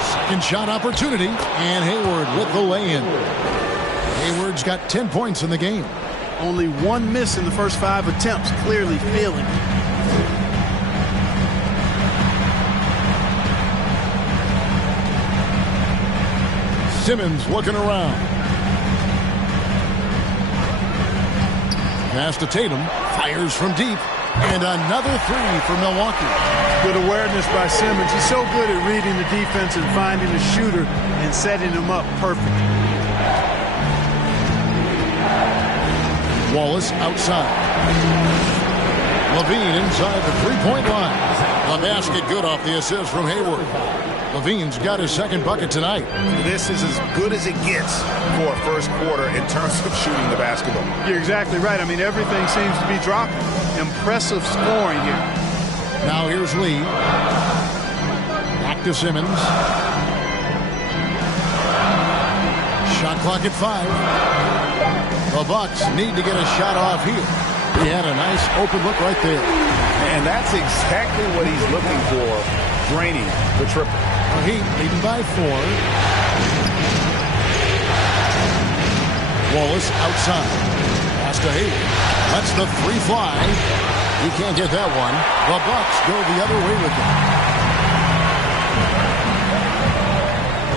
Second shot opportunity. And Hayward with the lay-in. Hayward's got 10 points in the game. Only one miss in the first 5 attempts. Clearly feeling it. Simmons looking around. Pass to Tatum. Fires from deep. And another three for Milwaukee. Good awareness by Simmons. He's so good at reading the defense and finding the shooter and setting him up perfectly. Wallace outside. Levine inside the three-point line. The basket good off the assist from Hayward. Levine's got his second bucket tonight. This is as good as it gets for a first quarter in terms of shooting the basketball. You're exactly right. I mean, everything seems to be dropping. Impressive scoring here. Now here's Lee. Back to Simmons. Shot clock at 5. The Bucks need to get a shot off here. He had a nice open look right there. And that's exactly what he's looking for, draining the triple. Heat leading by 4. Wallace outside. Pass to Hayward. Lets the three fly. He can't get that one. The Bucks go the other way with it.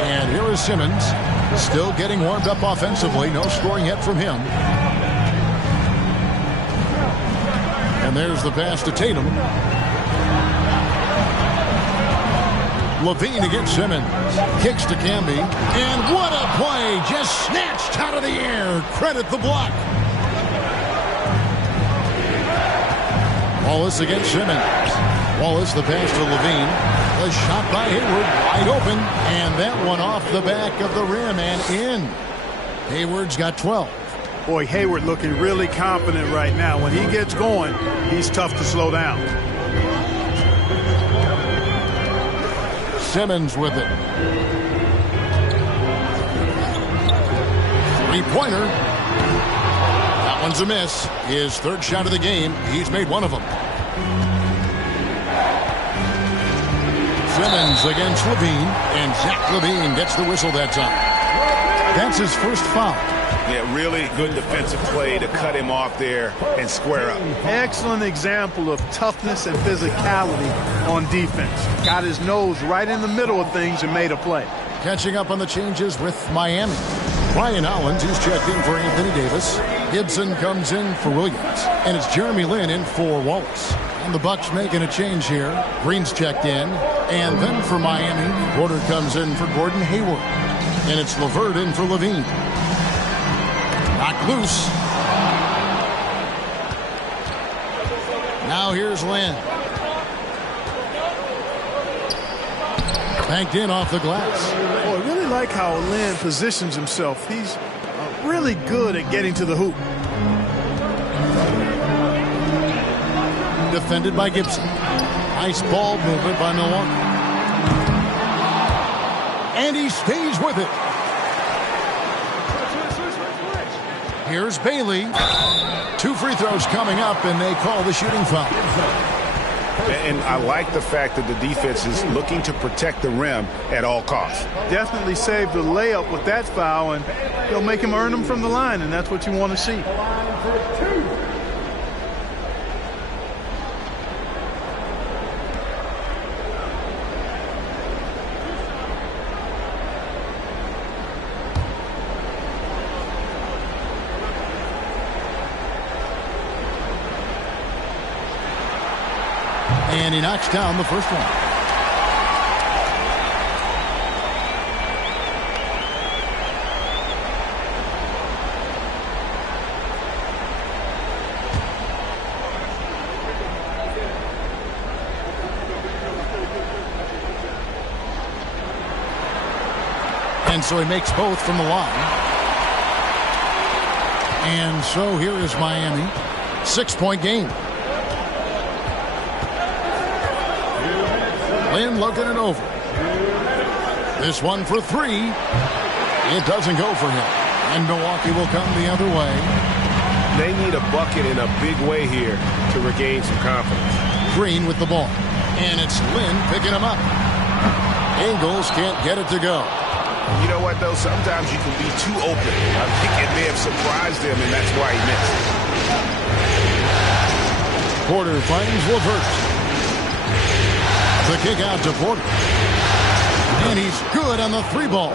And here is Simmons. Still getting warmed up offensively. No scoring yet from him. And there's the pass to Tatum. Levine against Simmons. Kicks to Camby. And what a play. Just snatched out of the air. Credit the block. Wallace against Simmons. Wallace the pass to Levine. The shot by Hayward. Wide open. And that one off the back of the rim and in. Hayward's got 12. Boy, Hayward looking really confident right now. When he gets going, he's tough to slow down. Simmons with it. Three-pointer. That one's a miss. His third shot of the game. He's made one of them. Simmons against Levine. And Zach Levine gets the whistle that time. That's his first foul. Yeah, really good defensive play to cut him off there and square up. Excellent example of toughness and physicality on defense. Got his nose right in the middle of things and made a play. Catching up on the changes with Miami. Ryan Hollins, who's checked in for Anthony Davis. Gibson comes in for Williams. And it's Jeremy Lin in for Wallace. And the Bucks making a change here. Green's checked in. And then for Miami, Porter comes in for Gordon Hayward. And it's LeVert in for Levine. Knocked loose. Now here's Lin. Banked in off the glass. Boy, I really like how Lin positions himself. He's really good at getting to the hoop. Defended by Gibson. Nice ball movement by Milwaukee. And he stays with it. Here's Bailey. 2 free throws coming up, and they call the shooting foul. And I like the fact that the defense is looking to protect the rim at all costs. Definitely saved the layup with that foul, and he'll make him earn them from the line, and that's what you want to see. And he knocks down the first one. And so he makes both from the line. And so here is Miami. 6-point game. Lin looking it over. This one for 3. It doesn't go for him. And Milwaukee will come the other way. They need a bucket in a big way here to regain some confidence. Green with the ball. And it's Lin picking him up. Ingles can't get it to go. You know what, though? Sometimes you can be too open. I think it may have surprised him, and that's why he missed. Porter finds LeVert. The kick out to Porter. And he's good on the 3 ball.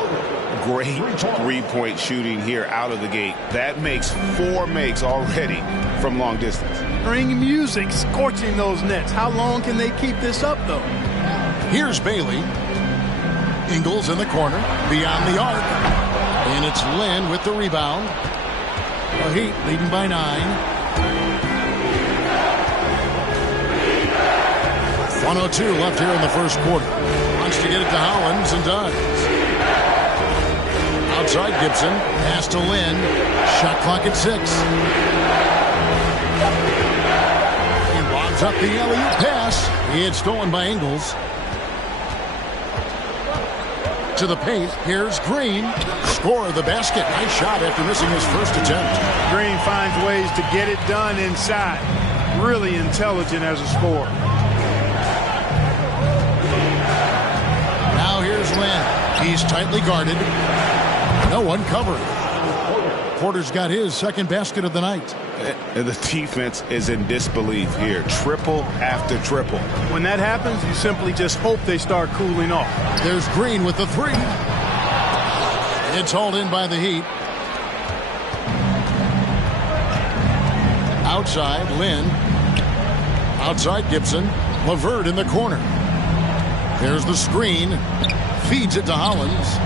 Great three-point shooting here out of the gate. That makes 4 makes already from long distance. Bring music, scorching those nets. How long can they keep this up, though? Here's Bailey. Ingles in the corner, beyond the arc. And it's Lynn with the rebound. The Heat leading by 9. 1:02 left here in the first quarter. Wants to get it to Hollins and does. Outside Gibson, pass to Lynn. Shot clock at 6. He lobs up the alley-oop pass. It's stolen by Ingles. To the paint, here's Green. Score the basket. Nice shot after missing his first attempt. Green finds ways to get it done inside. Really intelligent as a scorer. Now here's Lynn. He's tightly guarded. No one covered. Porter's got his second basket of the night. The defense is in disbelief here. Triple after triple. When that happens, you simply just hope they start cooling off. There's Green with the 3. It's hauled in by the Heat. Outside, Lynn. Outside, Gibson. LeVert in the corner. There's the screen. Feeds it to Hollins.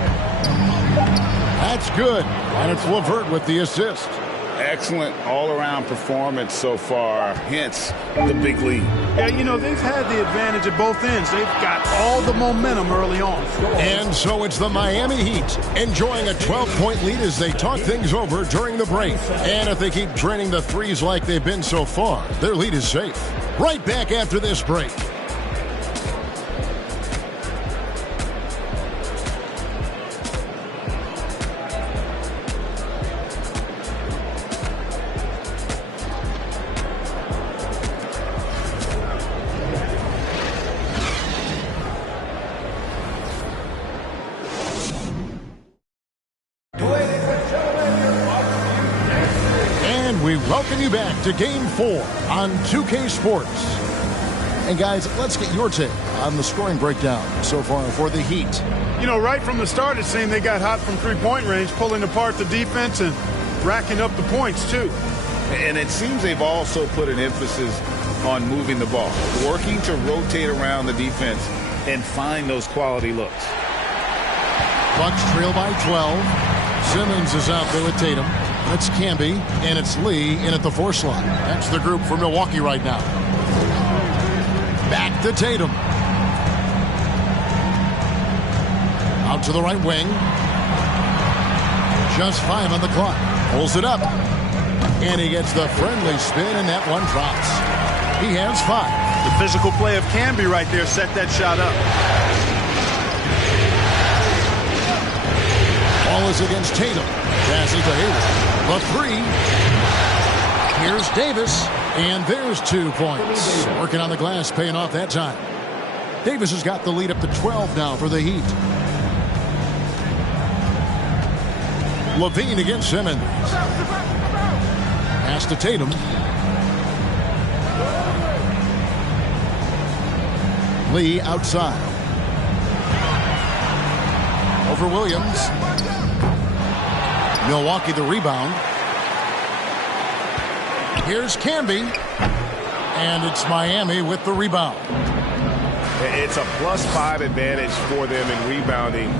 That's good. And it's LeVert with the assist. Excellent all-around performance so far, hence the big lead. Yeah, you know, they've had the advantage at both ends. They've got all the momentum early on. And so it's the Miami Heat enjoying a 12-point lead as they talk things over during the break. And if they keep draining the threes like they've been so far, their lead is safe. Right back after this break. We welcome you back to Game 4 on 2K Sports. And guys, let's get your take on the scoring breakdown so far for the Heat. You know, right from the start, it seemed they got hot from three-point range, pulling apart the defense and racking up the points, too. And it seems they've also put an emphasis on moving the ball, working to rotate around the defense and find those quality looks. Bucks trail by 12. Simmons is out there with Tatum. It's Camby, and it's Lee in at the 4 slot. That's the group for Milwaukee right now. Back to Tatum. Out to the right wing. Just 5 on the clock. Pulls it up. And he gets the friendly spin, and that one drops. He has 5. The physical play of Camby right there set that shot up. Ball is against Tatum. Passes to Hayward. The 3. Here's Davis. And there's 2 points. Working on the glass, paying off that time. Davis has got the lead up to 12 now for the Heat. Levine against Simmons. Pass to Tatum. Lee outside. Over Williams. Milwaukee the rebound. Here's Camby. And it's Miami with the rebound. It's a +5 advantage for them in rebounding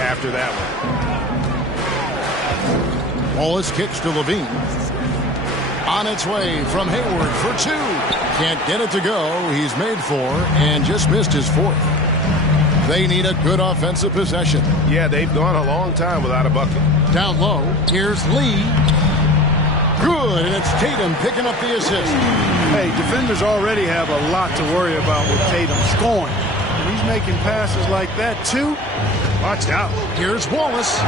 after that one. Wallace kicks to Levine. On its way from Hayward for 2. Can't get it to go. He's made 4 and just missed his 4th. They need a good offensive possession. Yeah, they've gone a long time without a bucket. Down low, here's Lee. Good, and it's Tatum picking up the assist. Hey, defenders already have a lot to worry about with Tatum scoring. And he's making passes like that, too. Watch out. Here's Wallace.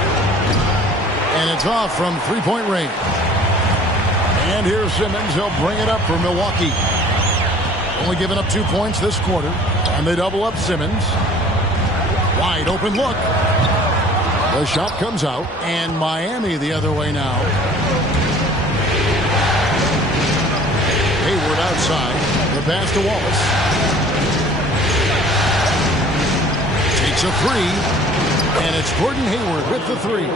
And it's off from three-point range. And here's Simmons. He'll bring it up for Milwaukee. Only giving up 2 points this quarter. And they double up Simmons. Wide open look. The shot comes out. And Miami the other way now. Hayward outside. The pass to Wallace. Takes a 3. And it's Gordon Hayward with the three.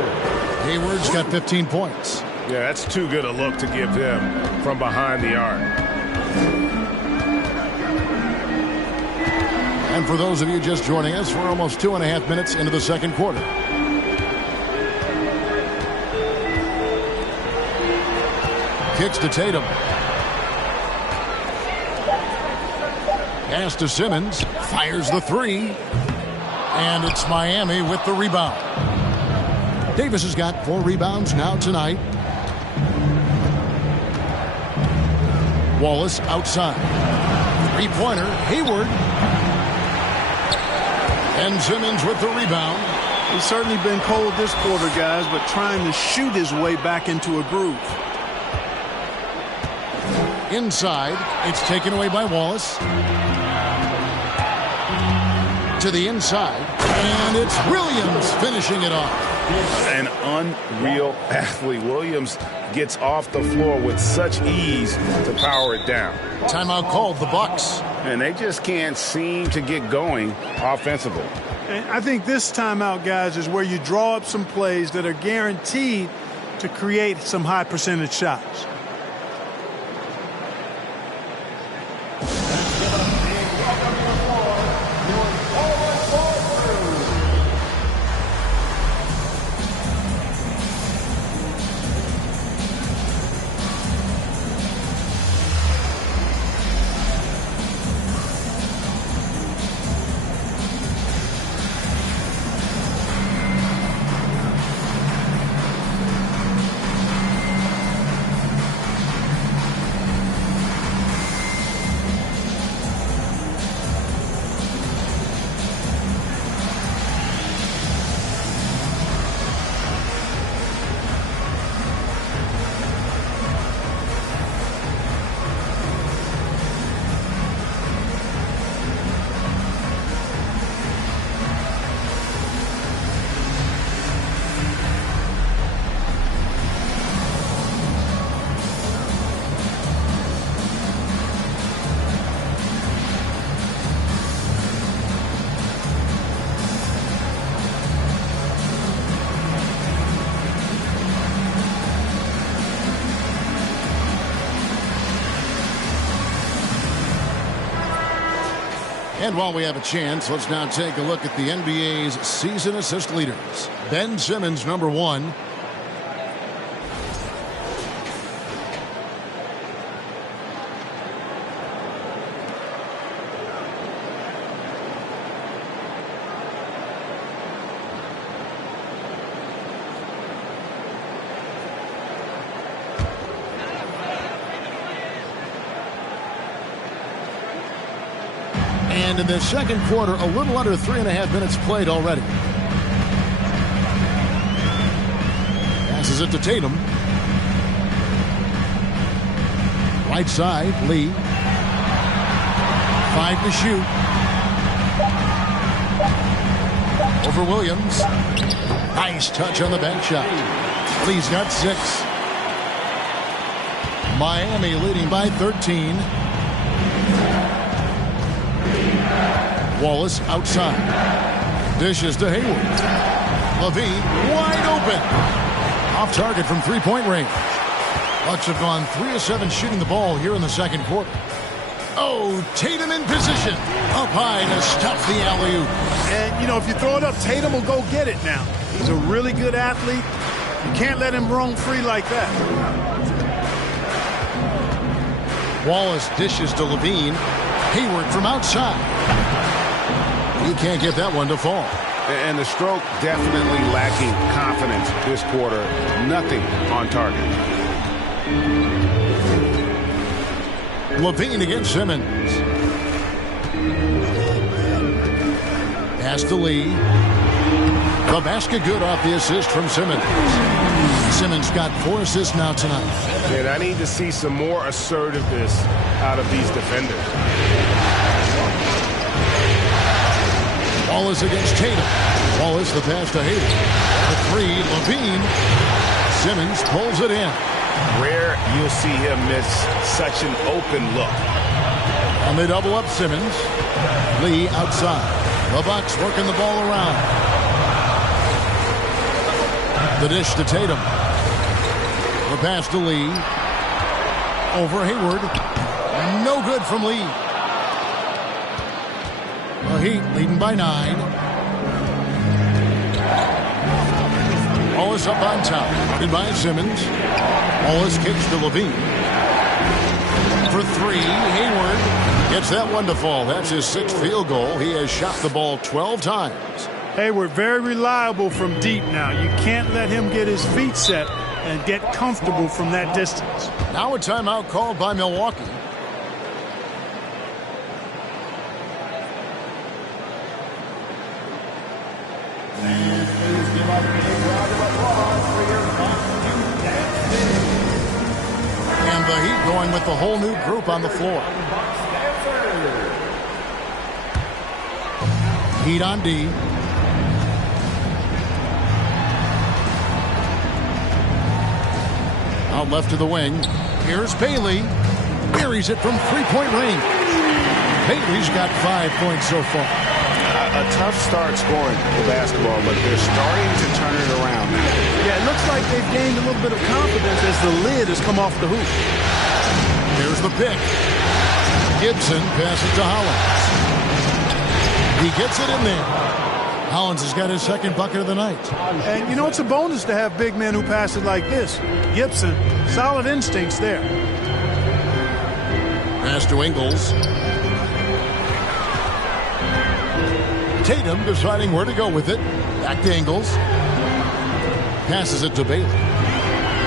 Hayward's got 15 points. Yeah, that's too good a look to give him from behind the arc. And for those of you just joining us, we're almost 2.5 minutes into the second quarter. Kicks to Tatum. Pass to Simmons. Fires the three. And it's Miami with the rebound. Davis has got 4 rebounds now tonight. Wallace outside. Three-pointer. Hayward. And Simmons with the rebound. He's certainly been cold this quarter, guys, but trying to shoot his way back into a groove. Inside. It's taken away by Wallace. To the inside. And it's Williams finishing it off. An unreal athlete. Williams gets off the floor with such ease to power it down. Timeout called, the Bucks. And they just can't seem to get going offensively. And I think this timeout, guys, is where you draw up some plays that are guaranteed to create some high percentage shots. And while we have a chance, let's now take a look at the NBA's season assist leaders. Ben Simmons, number 1. And in the second quarter, a little under 3.5 minutes played already. Passes it to Tatum. Right side, Lee. 5 to shoot. Over Williams. Nice touch on the bank shot. Lee's got 6. Miami leading by 13. Wallace outside. Dishes to Hayward. Levine wide open. Off target from three-point range. Bucks have gone 3 of 7 shooting the ball here in the second quarter. Oh, Tatum in position. Up high to stop the alley-oop. And, you know, if you throw it up, Tatum will go get it now. He's a really good athlete. You can't let him roam free like that. Wallace dishes to Levine. Hayward from outside. He can't get that one to fall. And the stroke definitely lacking confidence this quarter. Nothing on target. Levine against Simmons. Pass to Lee. The basket good off the assist from Simmons. Simmons got 4 assists now tonight. And I need to see some more assertiveness out of these defenders. Wallace against Tatum. Wallace the pass to Hayward. The 3, Levine. Simmons pulls it in. Rare you'll see him miss such an open look. And they double up Simmons. Lee outside. The Bucks working the ball around. The dish to Tatum. The pass to Lee. Over Hayward. No good from Lee. The Heat leading by 9. Wallace up on top. Guarded by Simmons. Wallace kicks to Levine. For 3, Hayward gets that one to fall. That's his 6th field goal. He has shot the ball 12 times. Hayward very reliable from deep now. You can't let him get his feet set and get comfortable from that distance. Now a timeout called by Milwaukee. And the Heat going with the whole new group on the floor. Heat on D. Out left to the wing. Here's Bailey. Buries it from three-point range. Bailey's got 5 points so far. A tough start scoring the basketball, but they're starting to turn it around now. Yeah, it looks like they've gained a little bit of confidence as the lid has come off the hoop. Here's the pick. Gibson passes to Hollins. He gets it in there. Hollins has got his 2nd bucket of the night. And you know, it's a bonus to have big men who pass it like this. Gibson, solid instincts there. Pass to Ingles. Tatum deciding where to go with it. Back to Ingles. Passes it to Bailey.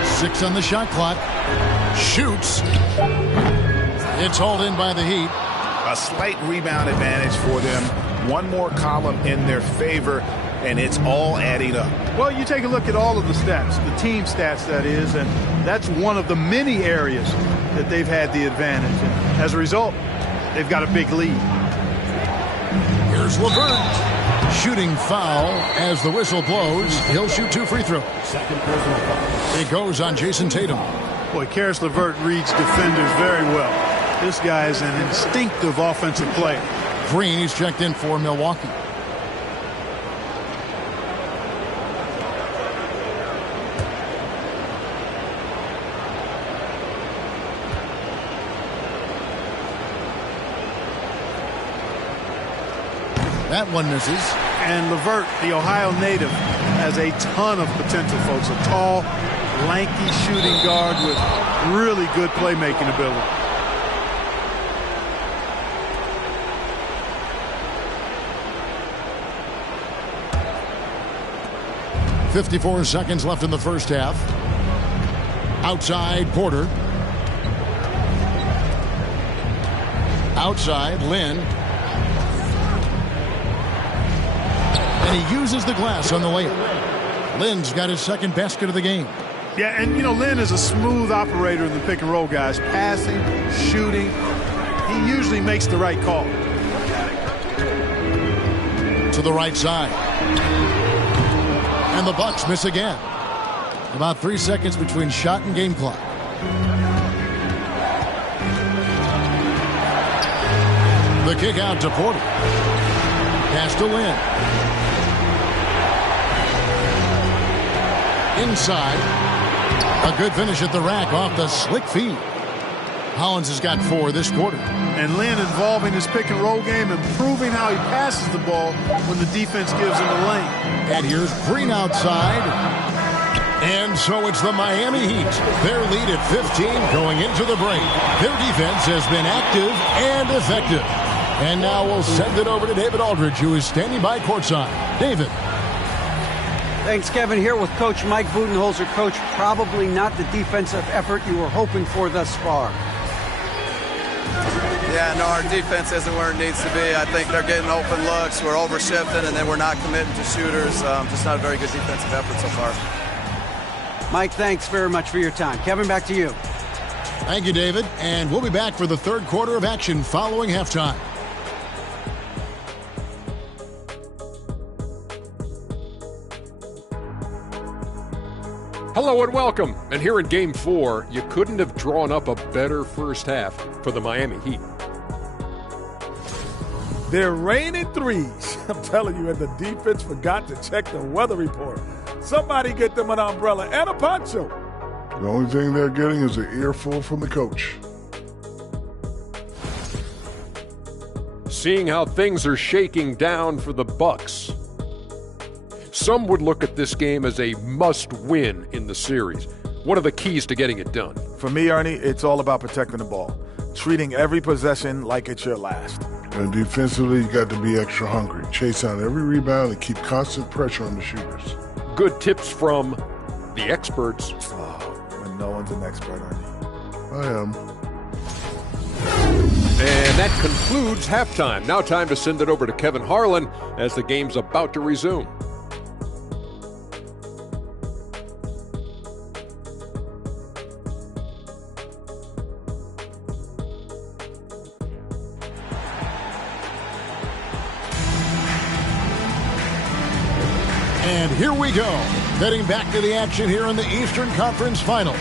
6 on the shot clock. Shoots. It's hauled in by the Heat. A slight rebound advantage for them. One more column in their favor, and it's all adding up. Well, you take a look at all of the stats, the team stats, that is, and that's one of the many areas that they've had the advantage. And as a result, they've got a big lead. Here's LeVert. Shooting foul as the whistle blows. He'll shoot 2 free throws. It goes on Jason Tatum. Boy, Karis LeVert reads defenders very well. This guy is an instinctive offensive player. Green is checked in for Milwaukee. That one misses. And LeVert, the Ohio native, has a ton of potential, folks. A tall, lanky shooting guard with really good playmaking ability. 54 seconds left in the first half. Outside, Porter. Outside, Lynn. And he uses the glass on the layup. Lynn's got his 2nd basket of the game. Yeah, and you know, Lynn is a smooth operator in the pick and roll, guys. Passing, shooting. He usually makes the right call. To the right side. And the Bucks miss again. About 3 seconds between shot and game clock. The kick out to Porter. Pass to Lynn. Inside. A good finish at the rack off the slick feed. Hollins has got 4 this quarter. And Lynn involving his pick and roll game, improving how he passes the ball when the defense gives him a lane. And here's Green outside. And so it's the Miami Heat. Their lead at 15 going into the break. Their defense has been active and effective. And now we'll send it over to David Aldridge, who is standing by courtside. David. Thanks, Kevin. Here with Coach Mike Budenholzer. Coach, probably not the defensive effort you were hoping for thus far. Yeah, no, our defense isn't where it needs to be. I think they're getting open looks. We're overshifting, and then we're not committing to shooters. Just not a very good defensive effort so far. Mike, thanks very much for your time. Kevin, back to you. Thank you, David. And we'll be back for the 3rd quarter of action following halftime. Hello and welcome. And here in Game 4, you couldn't have drawn up a better first half for the Miami Heat. They're raining threes. I'm telling you, and the defense forgot to check the weather report. Somebody get them an umbrella and a poncho. The only thing they're getting is an earful from the coach. Seeing how things are shaking down for the Bucks, some would look at this game as a must-win in the series. What are the keys to getting it done? For me, Ernie, it's all about protecting the ball. Treating every possession like it's your last. And defensively, you got to be extra hungry. Chase out every rebound and keep constant pressure on the shooters. Good tips from the experts. When no one's an expert, Ernie. I am. And that concludes halftime. Now time to send it over to Kevin Harlan as the game's about to resume. And here we go, heading back to the action here in the Eastern Conference Final.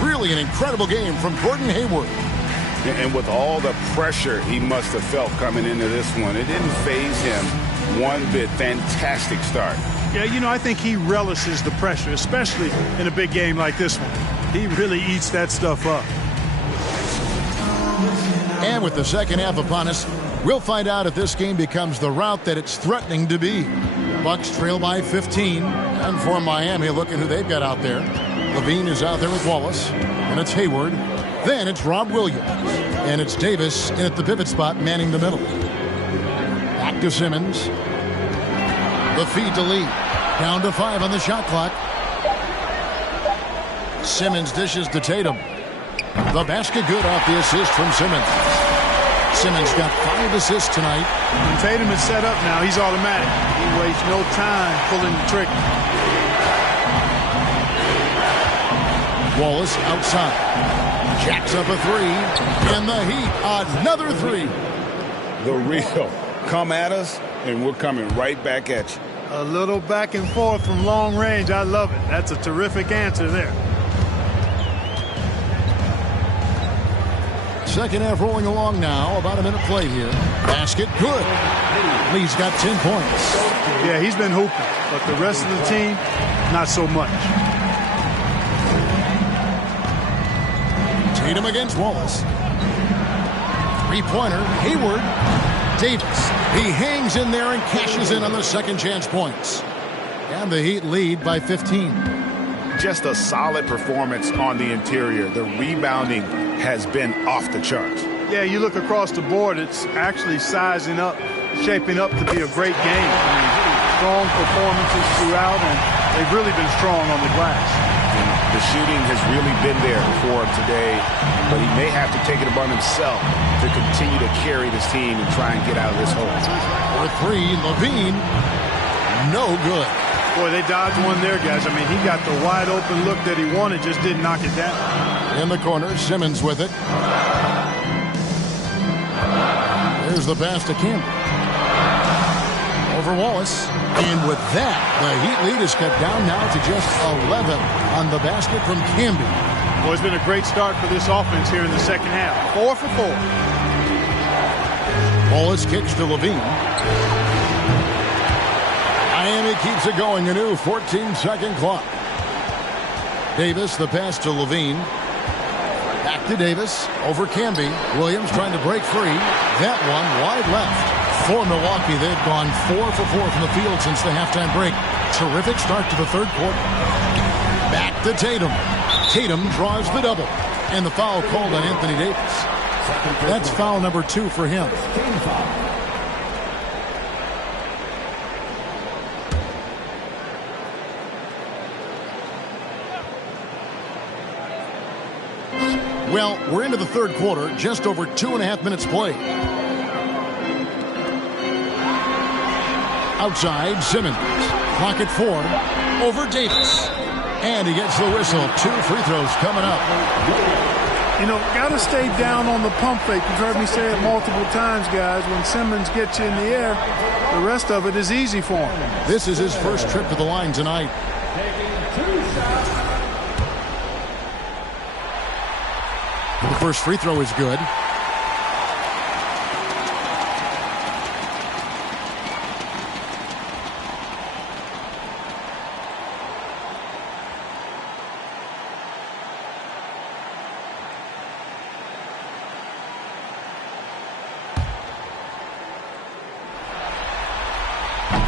Really an incredible game from Gordon Hayward. And with all the pressure he must have felt coming into this one, it didn't faze him one bit. Fantastic start. Yeah, you know, I think he relishes the pressure, especially in a big game like this one. He really eats that stuff up. And with the second half upon us, we'll find out if this game becomes the route that it's threatening to be. Bucks trail by 15. And for Miami, look at who they've got out there. Levine is out there with Wallace. And it's Hayward. Then it's Rob Williams. And it's Davis in at the pivot spot, manning the middle. Back to Simmons. The feed to Lee. Down to 5 on the shot clock. Simmons dishes to Tatum. The basket good off the assist from Simmons. Simmons got 5 assists tonight. When Tatum is set up now, he's automatic. He wastes no time pulling the trigger. Wallace outside. Jacks up a 3. And the Heat, another 3. The real. Come at us, and we're coming right back at you. A little back and forth from long range. I love it. That's a terrific answer there. Second half rolling along now. About a minute play here. Basket good. Lee's got 10 points. Yeah, he's been hooping, but the rest of the team, not so much. Tatum against Wallace. Three-pointer. Hayward. Davis. He hangs in there and cashes in on the second chance points. And the Heat lead by 15. Just a solid performance on the interior. The rebounding has been off the charts. Yeah, you look across the board, it's actually sizing up, shaping up to be a great game. I mean, strong performances throughout, and they've really been strong on the glass. And the shooting has really been there for him today, but he may have to take it upon himself to continue to carry this team and try and get out of this hole. For 3, Levine, no good. Boy, they dodged one there, guys. I mean, he got the wide open look that he wanted, just didn't knock it down. In the corner, Simmons with it. There's the pass to Campbell. Over Wallace. And with that, the Heat lead is cut down now to just 11 on the basket from Camby. Well, it's been a great start for this offense here in the second half. 4 for 4. Wallace kicks to Levine. Miami keeps it going, a new 14-second clock. Davis, the pass to Levine. Back to Davis, over Camby. Williams trying to break free. That one wide left. For Milwaukee, they've gone 4 for 4 from the field since the halftime break. Terrific start to the third quarter. Back to Tatum. Tatum draws the double. And the foul called on Anthony Davis. That's foul number 2 for him. Well, we're into the third quarter, just over 2.5 minutes played. Outside, Simmons. Clock at 4. Over Davis. And he gets the whistle. 2 free throws coming up. You know, got to stay down on the pump fake. You've heard me say it multiple times, guys. When Simmons gets you in the air, the rest of it is easy for him. This is his first trip to the line tonight. The first free throw is good.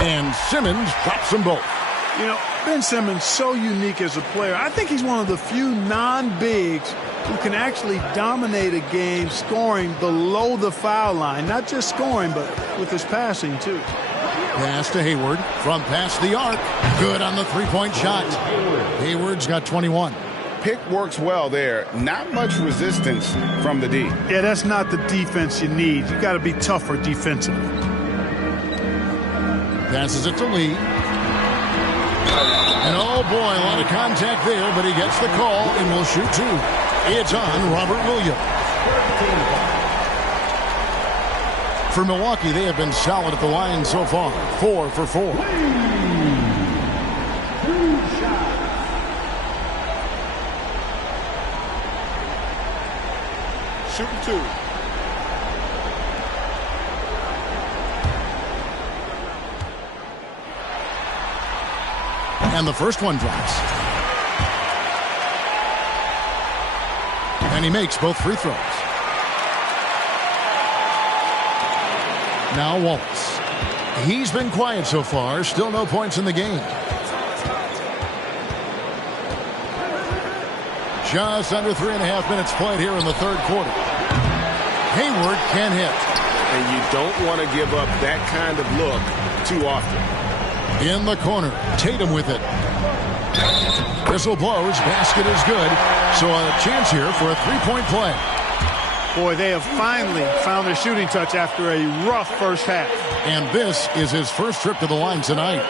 And Simmons drops them both. You know, Ben Simmons, so unique as a player. I think he's one of the few non-bigs who can actually dominate a game scoring below the foul line. Not just scoring, but with his passing, too. Pass to Hayward from past the arc. Good on the three-point shot. Hayward's got 21. Pick works well there. Not much resistance from the D. Yeah, that's not the defense you need. You got to be tougher defensively. Passes it to Lee. And oh boy, a lot of contact there, but he gets the call and will shoot two. It's on Robert Williams. For Milwaukee, they have been solid at the line so far. 4 for 4. Shooting two. And the first one drops. And he makes both free throws. Now Wallace. He's been quiet so far. Still no points in the game. Just under 3.5 minutes played here in the third quarter. Hayward can hit. And you don't want to give up that kind of look too often. In the corner, Tatum with it. Whistle blows, basket is good. So a chance here for a three-point play. Boy, they have finally found their shooting touch after a rough first half. And this is his first trip to the line tonight.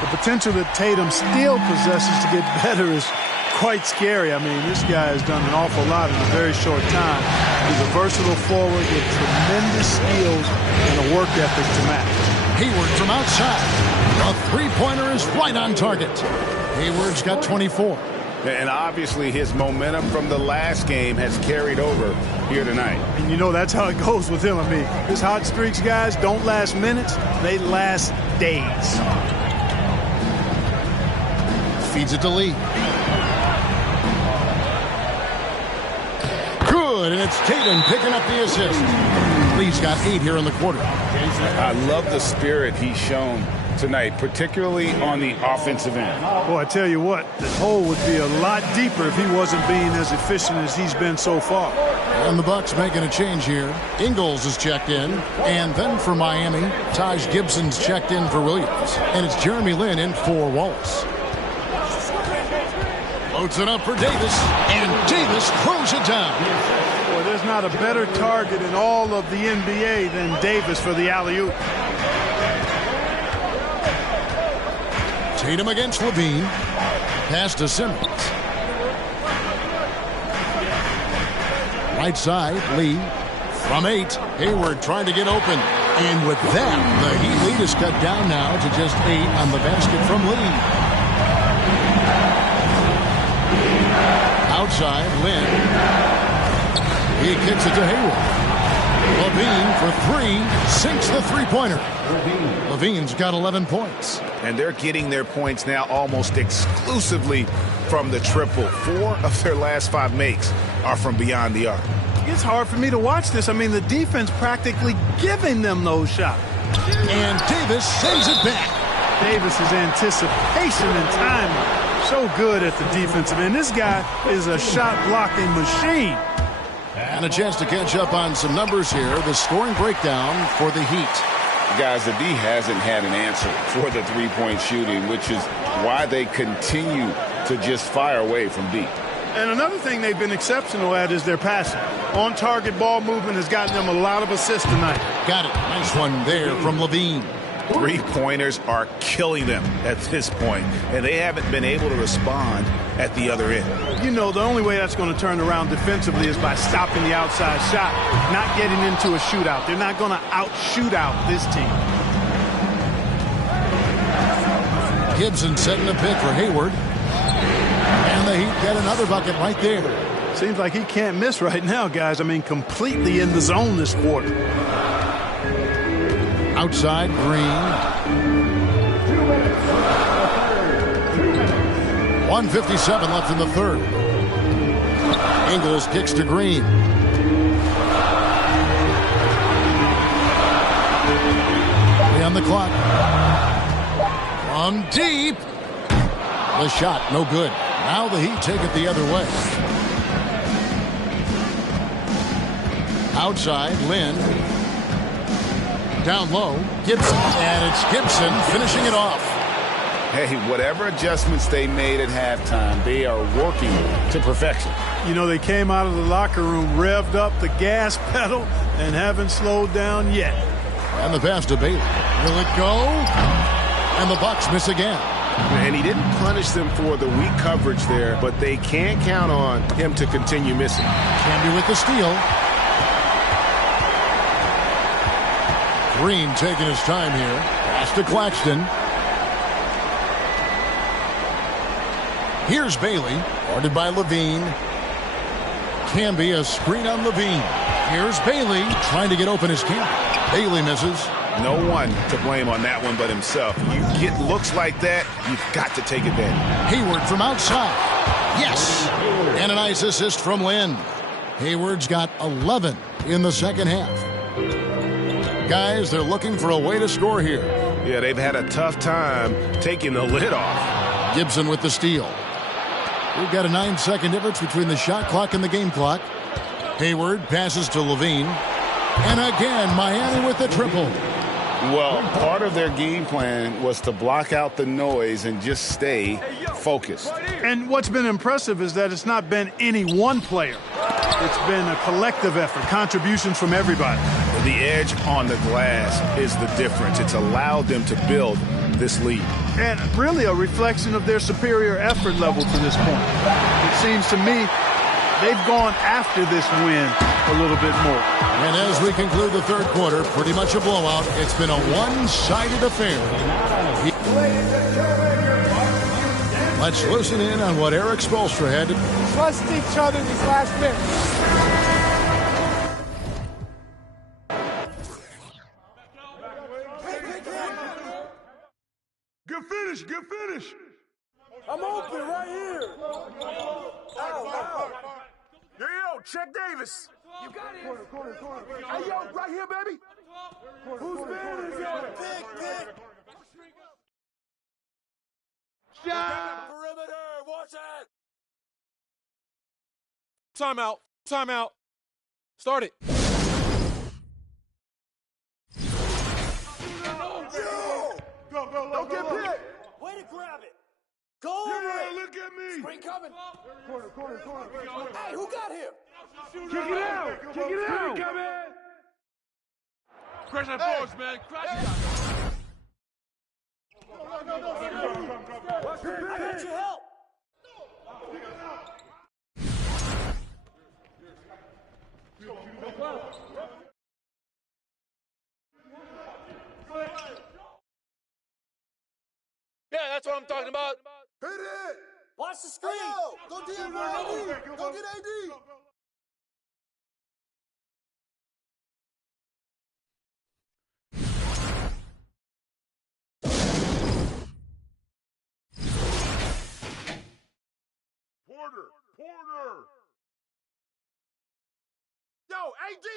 The potential that Tatum still possesses to get better is quite scary. I mean, this guy has done an awful lot in a very short time. He's a versatile forward with tremendous skills and a work ethic to match. Hayward from outside. A three-pointer is right on target. Hayward's got 24. And obviously his momentum from the last game has carried over here tonight. And you know that's how it goes with him. I mean, his hot streaks, guys, don't last minutes. They last days. Feeds it to Lee. Good, and it's Tatum picking up the assist. Lee's got 8 here in the quarter. I love the spirit he's shown tonight, particularly on the offensive end. Boy, I tell you what, this hole would be a lot deeper if he wasn't being as efficient as he's been so far. And the Bucks making a change here. Ingles is checked in. And then for Miami, Taj Gibson's checked in for Williams. And it's Jeremy Lin in for Wallace. Loads it up for Davis. And Davis throws it down. Boy, there's not a better target in all of the NBA than Davis for the alley-oop. Tatum against Levine. Pass to Simmons. Right side, Lee. From 8, Hayward trying to get open. And with that, the Heat lead is cut down now to just 8 on the basket from Lee. Outside, Lin. He kicks it to Hayward. Levine for 3, sinks the three-pointer. Levine's got 11 points. And they're getting their points now almost exclusively from the triple. 4 of their last 5 makes are from beyond the arc. It's hard for me to watch this. I mean, the defense practically giving them those shots. And Davis sends it back. Davis's anticipation and timing, so good at the defensive end. This guy is a shot-blocking machine. And a chance to catch up on some numbers here. The scoring breakdown for the Heat. Guys, the D hasn't had an answer for the three-point shooting, which is why they continue to just fire away from deep. And another thing they've been exceptional at is their passing. On-target ball movement has gotten them a lot of assists tonight. Got it. Nice one there from Levine. Three-pointers are killing them at this point, and they haven't been able to respond at the other end. You know, the only way that's going to turn around defensively is by stopping the outside shot, not getting into a shootout. They're not going to out-shoot out this team. Gibson setting a pick for Hayward. And the Heat get another bucket right there. Seems like he can't miss right now, guys. I mean, completely in the zone this quarter. Outside, Green. 1:57 left in the third. Ingles kicks to Green. on the clock. From deep. The shot, no good. Now the Heat take it the other way. Outside, Lynn. Down low, Gibson. And it's Gibson finishing it off. Hey, whatever adjustments they made at halftime, they are working to perfection. You know, they came out of the locker room, revved up the gas pedal, and haven't slowed down yet. And the pass to Bailey. Will it go? And the Bucks miss again. And he didn't punish them for the weak coverage there, but they can't count on him to continue missing. Canby with the steal. Green taking his time here. Pass to Claxton. Here's Bailey, guarded by Levine. Canby, a screen on Levine. Here's Bailey, trying to get open as Canby. Bailey misses. No one to blame on that one but himself. You get looks like that, you've got to take advantage. Hayward from outside. Yes! And a nice assist from Lynn. Hayward's got 11 in the second half. Guys, they're looking for a way to score here. Yeah, they've had a tough time taking the lid off. Gibson with the steal. We've got a 9-second difference between the shot clock and the game clock. Hayward passes to Levine. And again, Miami with the triple. Well, part of their game plan was to block out the noise and just stay focused. And what's been impressive is that it's not been any one player. It's been a collective effort, contributions from everybody. The edge on the glass is the difference. It's allowed them to build this lead. And really a reflection of their superior effort level to this point. It seems to me they've gone after this win a little bit more. And as we conclude the third quarter, pretty much a blowout. It's been a one-sided affair. Let's listen in on what Eric Spoelstra had to Trust each other these last minutes. Good finish, good finish. I'm open right here. Yo, check Davis. You got it. Corner. Hey, yo, right here, baby. Whose man is that? Pick. Shot. Perimeter, watch it. Timeout. Start it. Go. Don't get picked. Way to grab it. Go over it. Look at me. Screen coming. Corner. Hey, who got him? Kick it out. Screen coming. Crash that force, man. Crash it. I got your help. Yeah, that's what I'm talking about. Hit it. Watch the screen. Go DM AD. Go get AD. Porter. Yo, AD.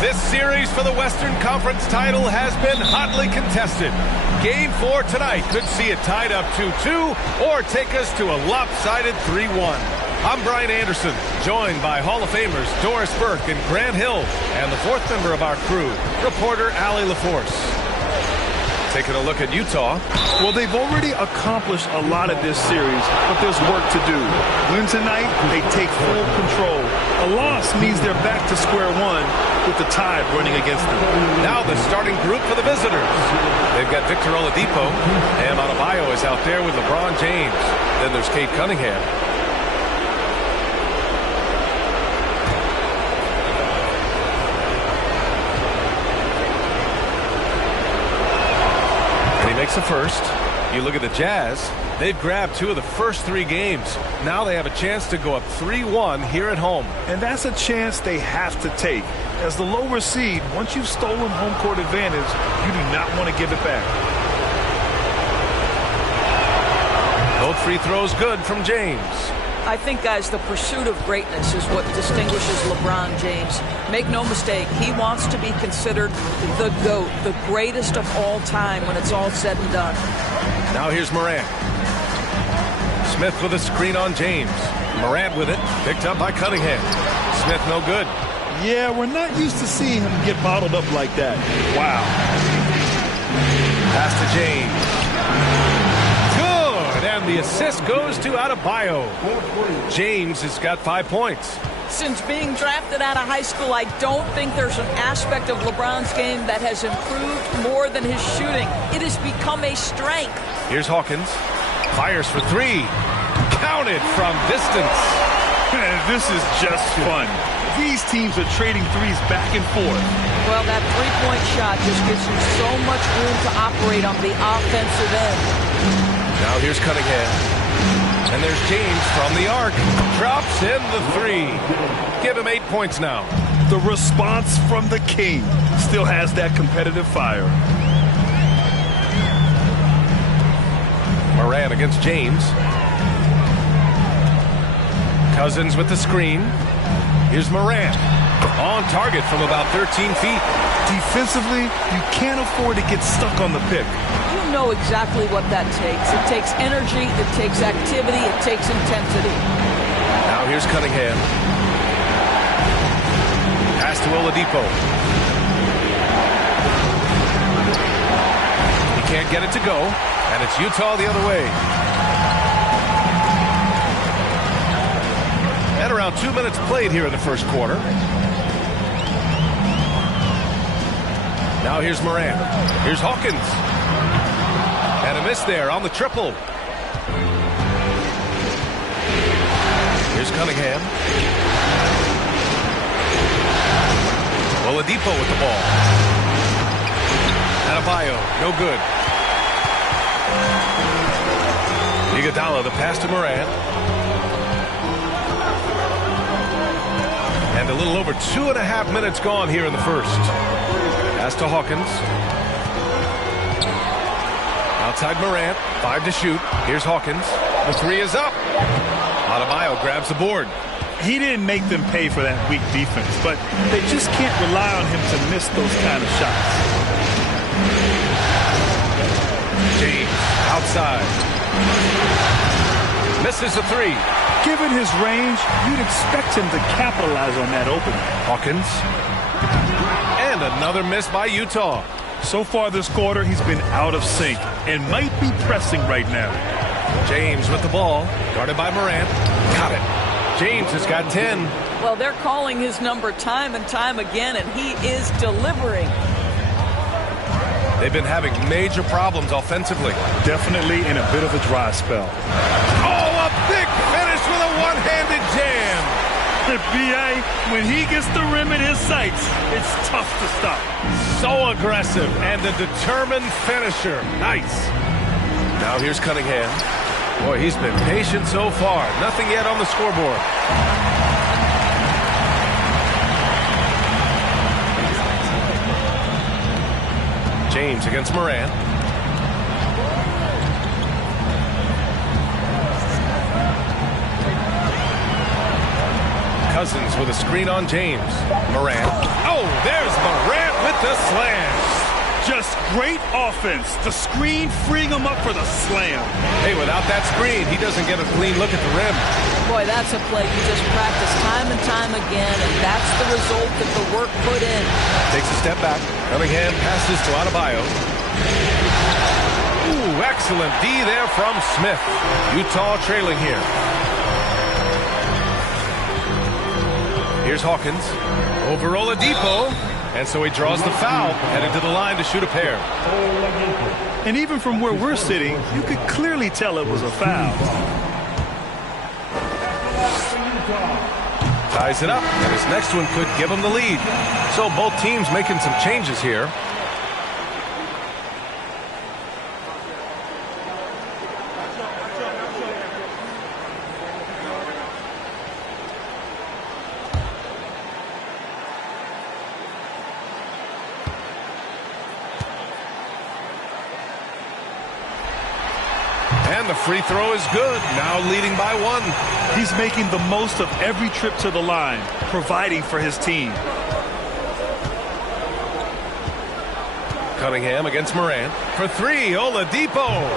This series for the Western Conference title has been hotly contested. Game 4 tonight could see it tied up 2-2 or take us to a lopsided 3-1. I'm Brian Anderson, joined by Hall of Famers Doris Burke and Grant Hill, and the fourth member of our crew, reporter Allie LaForce. Taking a look at Utah. Well, they've already accomplished a lot of this series, but there's work to do. Win tonight, they take full control. A loss means they're back to square one with the tide running against them. Now the starting group for the visitors. They've got Victor Oladipo. Bam Adebayo is out there with LeBron James. Then there's Cade Cunningham. Makes the first. You look at the Jazz, they've grabbed 2 of the first 3 games. Now they have a chance to go up 3-1 here at home. And that's a chance they have to take. As the lower seed, once you've stolen home court advantage, you do not want to give it back. Both free throws good from James. I think, guys, the pursuit of greatness is what distinguishes LeBron James. Make no mistake, he wants to be considered the GOAT, the greatest of all time when it's all said and done. Now here's Morant. Smith with a screen on James. Morant with it, picked up by Cunningham. Smith no good. Yeah, we're not used to seeing him get bottled up like that. Wow. Pass to James. And the assist goes to Adebayo. James has got 5 points. Since being drafted out of high school, I don't think there's an aspect of LeBron's game that has improved more than his shooting. It has become a strength. Here's Hawkins. Fires for 3. Counted from distance. Man, this is just fun. These teams are trading threes back and forth. Well, that three-point shot just gives you so much room to operate on the offensive end. Now here's Cunningham. And there's James from the arc. Drops in the 3. Give him 8 points now. The response from the king still has that competitive fire. Morant against James. Cousins with the screen. Here's Morant. On target from about 13 feet. Defensively, you can't afford to get stuck on the pick. You know exactly what that takes. It takes energy, it takes activity, it takes intensity. Now here's Cunningham. Pass to Oladipo. He can't get it to go, and it's Utah the other way. At around 2 minutes played here in the first quarter. Now here's Morant. Here's Hawkins. And a miss there on the triple. Here's Cunningham. Oladipo with the ball. Adebayo, no good. Iguodala, the pass to Morant. And a little over 2.5 minutes gone here in the first. Pass to Hawkins. Outside Morant, 5 to shoot. Here's Hawkins. The 3 is up. Adebayo grabs the board. He didn't make them pay for that weak defense, but they just can't rely on him to miss those kind of shots. James, outside. Misses the 3. Given his range, you'd expect him to capitalize on that opening. Hawkins. And another miss by Utah. So far this quarter, he's been out of sync and might be pressing right now. James with the ball, guarded by Morant. Got it. James has got 10. Well, they're calling his number time and time again, and he is delivering. They've been having major problems offensively. Definitely in a bit of a dry spell. Oh, a big finish with a one-handed jam. The BA, when he gets the rim in his sights, it's tough to stop. So aggressive and a determined finisher. Nice. Now here's Cunningham. Boy, he's been patient so far. Nothing yet on the scoreboard. James against Morant. Cousins with a screen on James. Morant. Oh, there's Morant with the slam. Just great offense. The screen freeing him up for the slam. Hey, without that screen, he doesn't get a clean look at the rim. Boy, that's a play you just practice time and time again, and that's the result of the work put in. Takes a step back. Cunningham passes to Adebayo. Ooh, excellent D there from Smith. Utah trailing here. Here's Hawkins. Over Oladipo. And so he draws the foul, headed to the line to shoot a pair. And even from where we're sitting, you could clearly tell it was a foul. Ties it up, and his next one could give him the lead. So both teams making some changes here. And the free throw is good, now leading by 1. He's making the most of every trip to the line, providing for his team. Cunningham against Morant. For 3, Oladipo.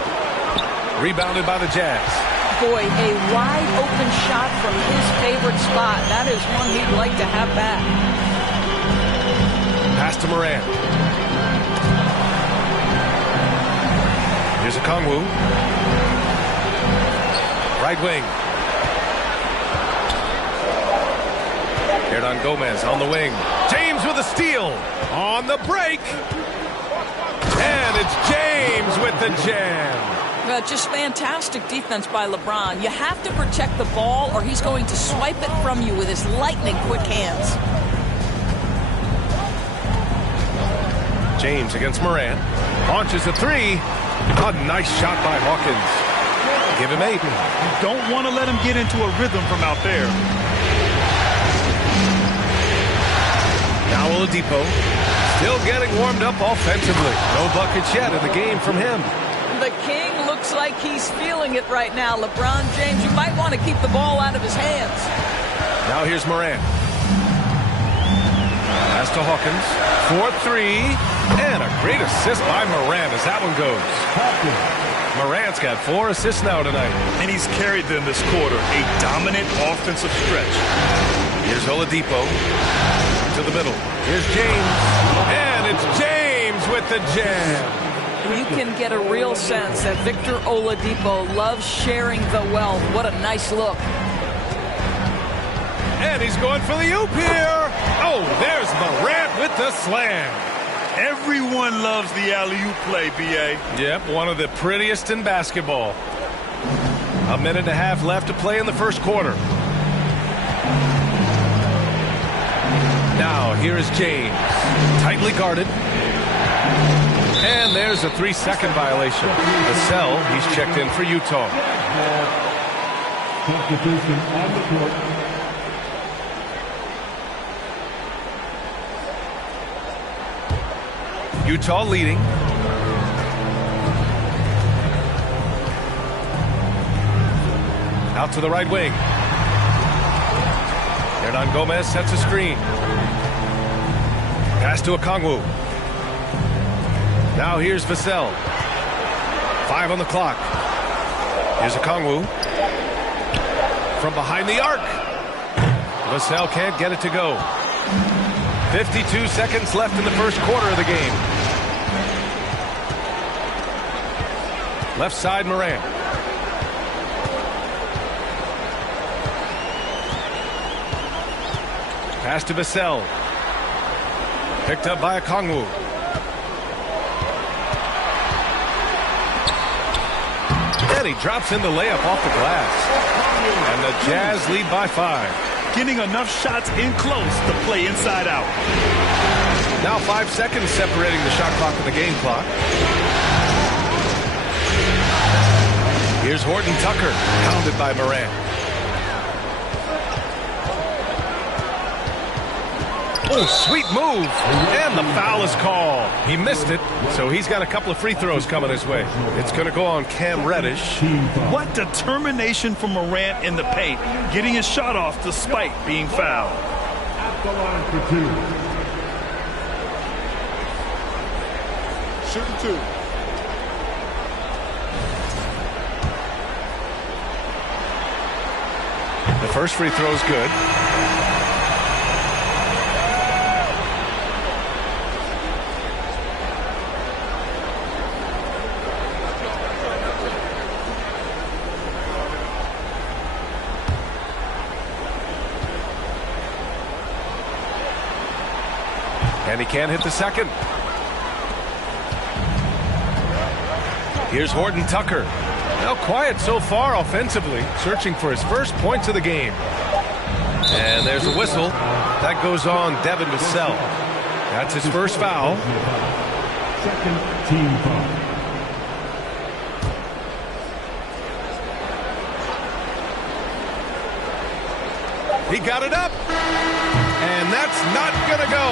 Rebounded by the Jazz. Boy, a wide open shot from his favorite spot. That is one he'd like to have back. Pass to Morant. Here's Okongwu. Right wing. Hernan Gomez on the wing. James with a steal. On the break. And it's James with the jam. Just fantastic defense by LeBron. You have to protect the ball or he's going to swipe it from you with his lightning quick hands. James against Morant. Launches a 3. A nice shot by Hawkins. Give him 8. Don't want to let him get into a rhythm from out there. Now Oladipo still getting warmed up offensively. No buckets yet in the game from him. The King looks like he's feeling it right now. LeBron James, you might want to keep the ball out of his hands. Now here's Morant. Pass to Hawkins. 4-3. And a great assist by Morant as that one goes. Morant's got 4 assists now tonight. And he's carried them this quarter. A dominant offensive stretch. Here's Oladipo. To the middle. Here's James. And it's James with the jam. You can get a real sense that Victor Oladipo loves sharing the wealth. What a nice look. And he's going for the oop here. Oh, there's Morant with the slam. Everyone loves the alley-oop play, B.A. Yep, one of the prettiest in basketball. A minute and a half left to play in the first quarter. Now, here is James. Tightly guarded. And there's a 3-second violation. Vassell, he's checked in for Utah. Substitution on the court. Utah leading. Out to the right wing. Hernan Gomez sets a screen. Pass to Okongwu. Now here's Vassell. 5 on the clock. Here's Okongwu. From behind the arc. Vassell can't get it to go. 52 seconds left in the first quarter of the game. Left side, Morant. Pass to Vassell. Picked up by Okongwu. And he drops in the layup off the glass. And the Jazz lead by 5. Getting enough shots in close to play inside out. Now 5 seconds separating the shot clock and the game clock. Here's Horton Tucker, pounded by Morant. Oh, sweet move. And the foul is called. He missed it, so he's got a couple of free throws coming his way. It's going to go on Cam Reddish. What determination from Morant in the paint, getting his shot off despite being fouled. At the line for 2. Shooting 2. The first free throw is good. And he can't hit the second. Here's Horton Tucker. Now quiet so far offensively, searching for his first points of the game. And there's a whistle. That goes on Devin Vassell. That's his first foul. Second team foul. He got it up. And that's not going to go.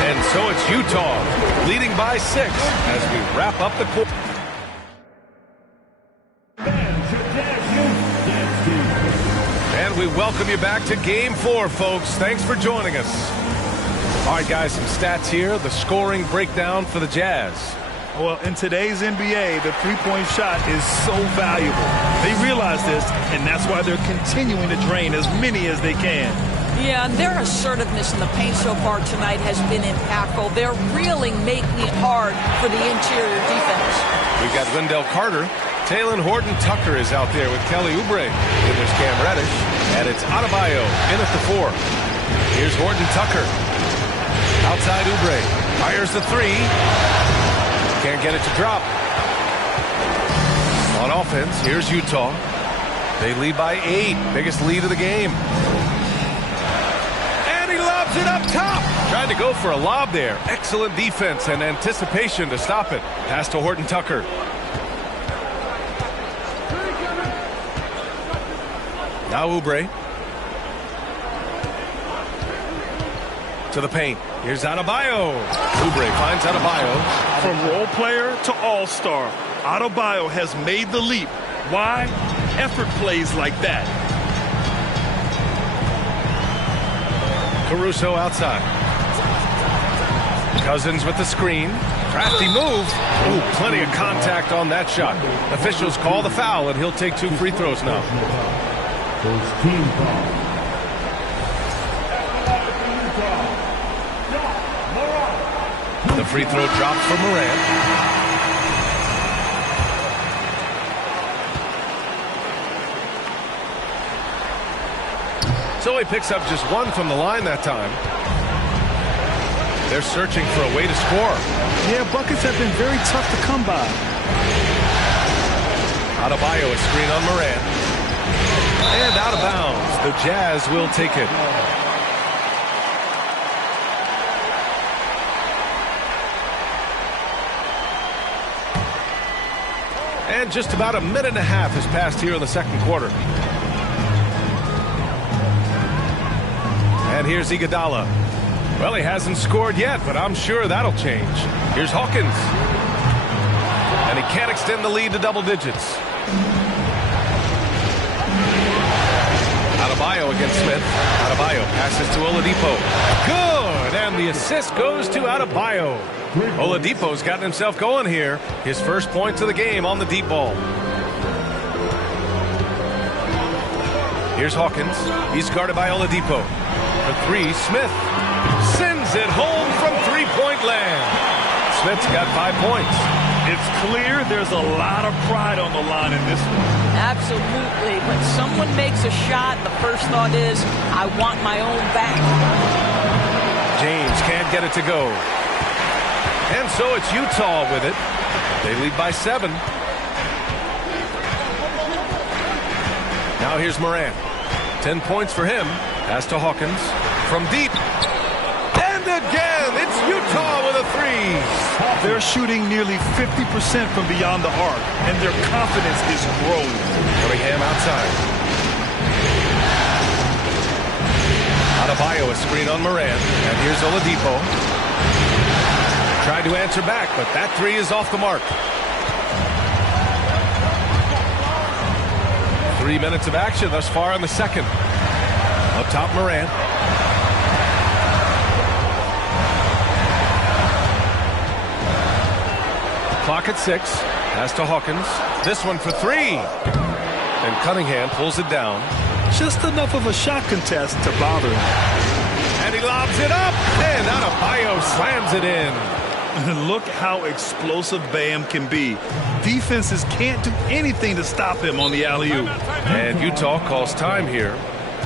And so it's Utah leading by 6 as we wrap up the quarter. And we welcome you back to Game 4, folks. Thanks for joining us. All right, guys, some stats here. The scoring breakdown for the Jazz. Well, in today's NBA, the three-point shot is so valuable. They realize this, and that's why they're continuing to drain as many as they can. Yeah, and their assertiveness in the paint so far tonight has been impactful. They're really making it hard for the interior defense. We've got Wendell Carter. Talen Horton Tucker is out there with Kelly Oubre. Then there's Cam Reddish. And it's Adebayo in at the 4. Here's Horton Tucker. Outside Oubre. Fires the 3. Can't get it to drop. On offense, here's Utah. They lead by 8. Biggest lead of the game. And he lobs it up top. Tried to go for a lob there. Excellent defense and anticipation to stop it. Pass to Horton Tucker. Now Oubre. To the paint. Here's Adebayo. Oubre finds Adebayo. From role player to all-star, Adebayo has made the leap. Why? Effort plays like that. Caruso outside. Cousins with the screen. Crafty move. Ooh, plenty of contact on that shot. Officials call the foul, and he'll take 2 free throws now. First team foul. The free throw dropped for Morant. So he picks up just 1 from the line that time. They're searching for a way to score. Yeah, buckets have been very tough to come by. Adebayo, a screen on Morant. And out of bounds. The Jazz will take it. And just about a minute and a half has passed here in the second quarter. And here's Iguodala. Well, he hasn't scored yet, but I'm sure that'll change. Here's Hawkins. And he can't extend the lead to double digits. Adebayo against Smith. Adebayo passes to Oladipo. Good! And the assist goes to Adebayo. Oladipo's gotten himself going here. His first points of the game on the deep ball. Here's Hawkins. He's guarded by Oladipo. For three, Smith sends it home from three-point land. Smith's got 5 points. It's clear there's a lot of pride on the line in this one. Absolutely. When someone makes a shot, the first thought is, I want my own back. James can't get it to go. And so it's Utah with it. They lead by 7. Now here's Morant. 10 points for him. Pass to Hawkins. From deep. And again, it's Utah with a 3. They're shooting nearly 50% from beyond the arc, and their confidence is growing. Cunningham outside. Adebayo, a screen on Morant. And here's Oladipo. Tried to answer back, but that 3 is off the mark. 3 minutes of action thus far in the second. Up top, Morant. Clock at 6. Pass to Hawkins. This one for 3. And Cunningham pulls it down. Just enough of a shot contest to bother him. And he lobs it up. And Adebayo slams it in. Look how explosive Bam can be. Defenses can't do anything to stop him on the alley-oop. And Utah calls time here.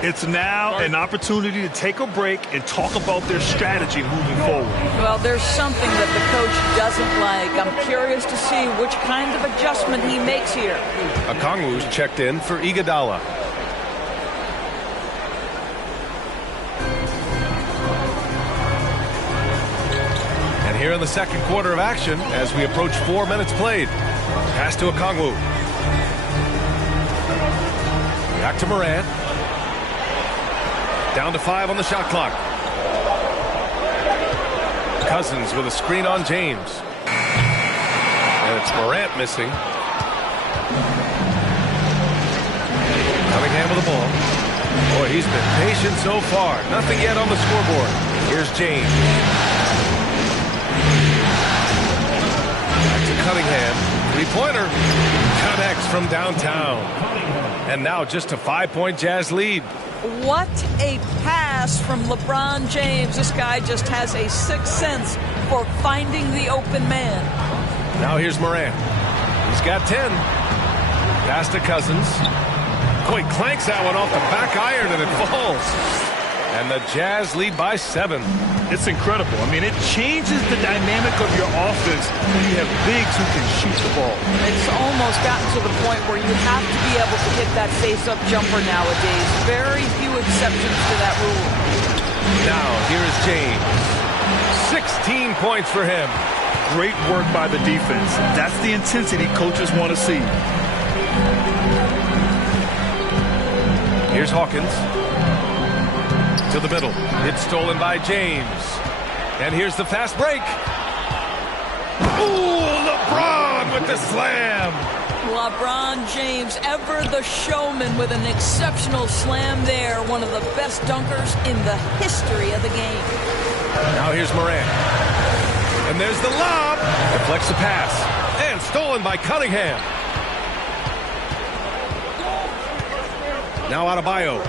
It's now an opportunity to take a break and talk about their strategy moving forward. Well, there's something that the coach doesn't like. I'm curious to see which kind of adjustment he makes here. Okongwu's checked in for Iguodala. And here in the second quarter of action, as we approach 4 minutes played. Pass to Okongwu. Back to Morant. Down to 5 on the shot clock. Cousins with a screen on James. And it's Morant missing. Cunningham with the ball. Boy, he's been patient so far. Nothing yet on the scoreboard. Here's James. Back to Cunningham. Three-pointer. Connects from downtown. And now just a 5-point Jazz lead. What a pass from LeBron James. This guy just has a sixth sense for finding the open man. Now here's Morant. He's got 10. Pass to Cousins. He clanks that one off the back iron and it falls. And the Jazz lead by 7. It's incredible. I mean, it changes the dynamic of your offense when you have bigs who can shoot the ball. It's almost gotten to the point where you have to be able to hit that face-up jumper nowadays. Very few exceptions to that rule. Now, here's James. 16 points for him. Great work by the defense. That's the intensity coaches want to see. Here's Hawkins. To the middle. It's stolen by James. And here's the fast break. Ooh, LeBron with the slam. LeBron James, ever the showman with an exceptional slam there. One of the best dunkers in the history of the game. Now here's Morant. And there's the lob. Deflects the pass. And stolen by Cunningham. Now Adebayo.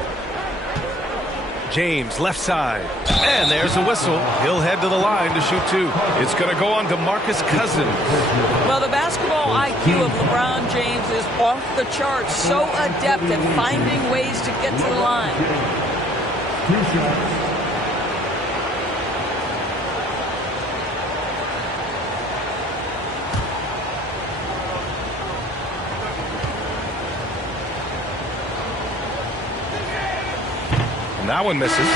James, left side. And there's a whistle. He'll head to the line to shoot 2. It's going to go on to DeMarcus Cousins. Well, the basketball IQ of LeBron James is off the charts. So adept at finding ways to get to the line. And that one misses.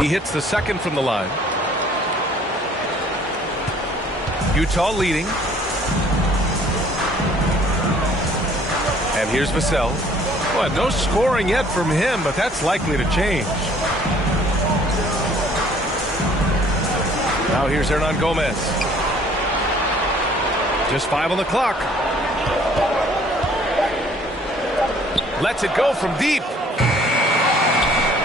He hits the second from the line. Utah leading. And here's Vassell. Well, no scoring yet from him, but that's likely to change. Now here's Hernan Gomez. Just 5 on the clock. Lets it go from deep.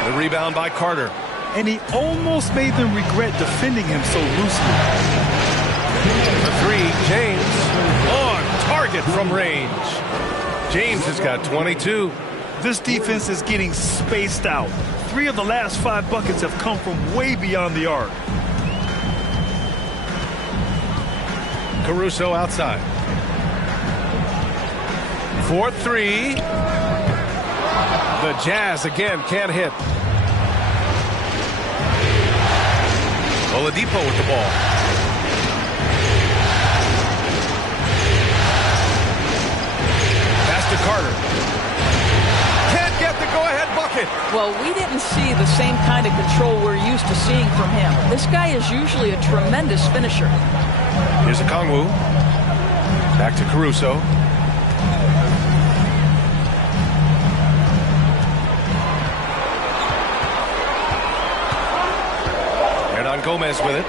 The rebound by Carter. And he almost made them regret defending him so loosely. The three, James, on target from range. James has got 22. This defense is getting spaced out. 3 of the last 5 buckets have come from way beyond the arc. Caruso outside. 4-3. The Jazz again can't hit. Oladipo with the ball. Pass to Carter. Can't get the go-ahead bucket. Well, we didn't see the same kind of control we're used to seeing from him. This guy is usually a tremendous finisher. Here's Okongwu. Back to Caruso. Hernan Gomez with it.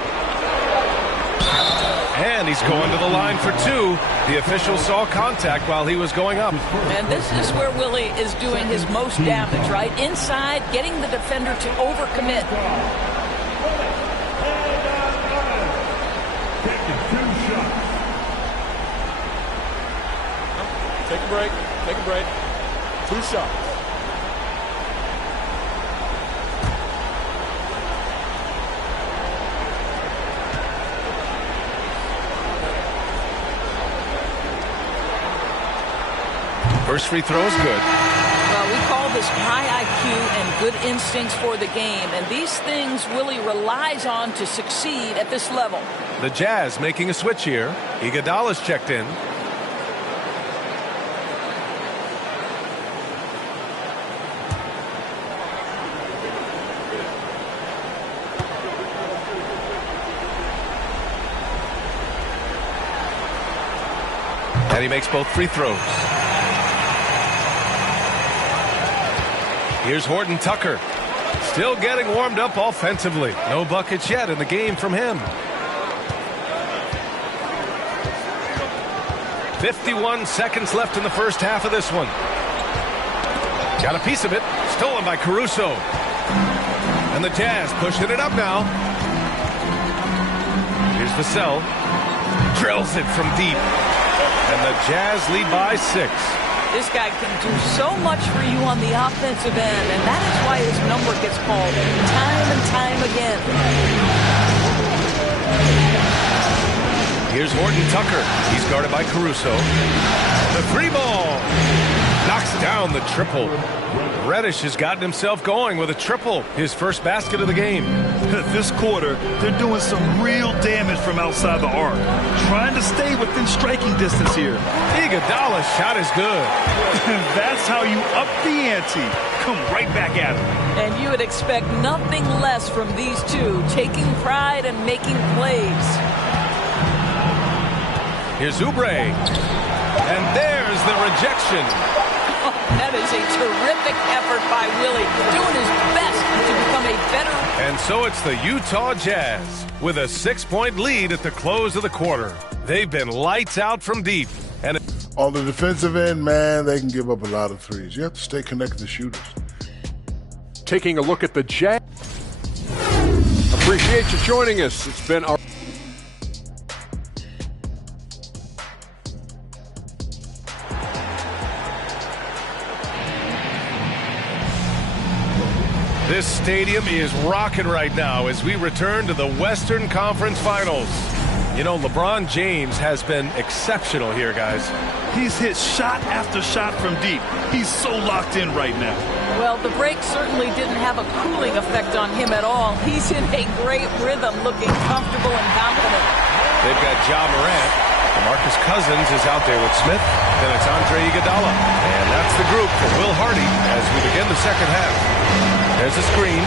And he's going to the line for 2. The official saw contact while he was going up. And this is where Willie is doing his most damage, right? Inside, getting the defender to overcommit. Take a break. Take a break. 2 shots. First free throw is good. Well, we call this high IQ and good instincts for the game, and these things Willie relies on to succeed at this level. The Jazz making a switch here. Iguodala's checked in. And he makes both free throws. Here's Horton Tucker. Still getting warmed up offensively. No buckets yet in the game from him. 51 seconds left in the first half of this one. Got a piece of it. Stolen by Caruso. And the Jazz pushing it up now. Here's Vassell. Drills it from deep. And the Jazz lead by 6. This guy can do so much for you on the offensive end, and that is why his number gets called time and time again. Here's Horton Tucker. He's guarded by Caruso. The 3-ball. Knocks down the triple. Reddish has gotten himself going with a triple. His first basket of the game. This quarter, they're doing some real damage from outside the arc. Trying to stay within striking distance here. Iguodala's shot is good. That's how you up the ante. Come right back at him. And you would expect nothing less from these two, taking pride and making plays. Here's Oubre. And there's the rejection. Oh, that is a terrific effort by Willie, doing his best to become a better. And so it's the Utah Jazz with a 6-point lead at the close of the quarter. They've been lights out from deep. And on the defensive end, man, they can give up a lot of threes. You have to stay connected to shooters. Taking a look at the Jazz. Appreciate you joining us. It's been our This stadium is rocking right now as we return to the Western Conference Finals. You know, LeBron James has been exceptional here, guys. He's hit shot after shot from deep. He's so locked in right now. Well, the break certainly didn't have a cooling effect on him at all. He's in a great rhythm, looking comfortable and confident. They've got Ja Morant. DeMarcus Cousins is out there with Smith. Then it's Andre Iguodala. And that's the group for Will Hardy as we begin the second half. There's a screen.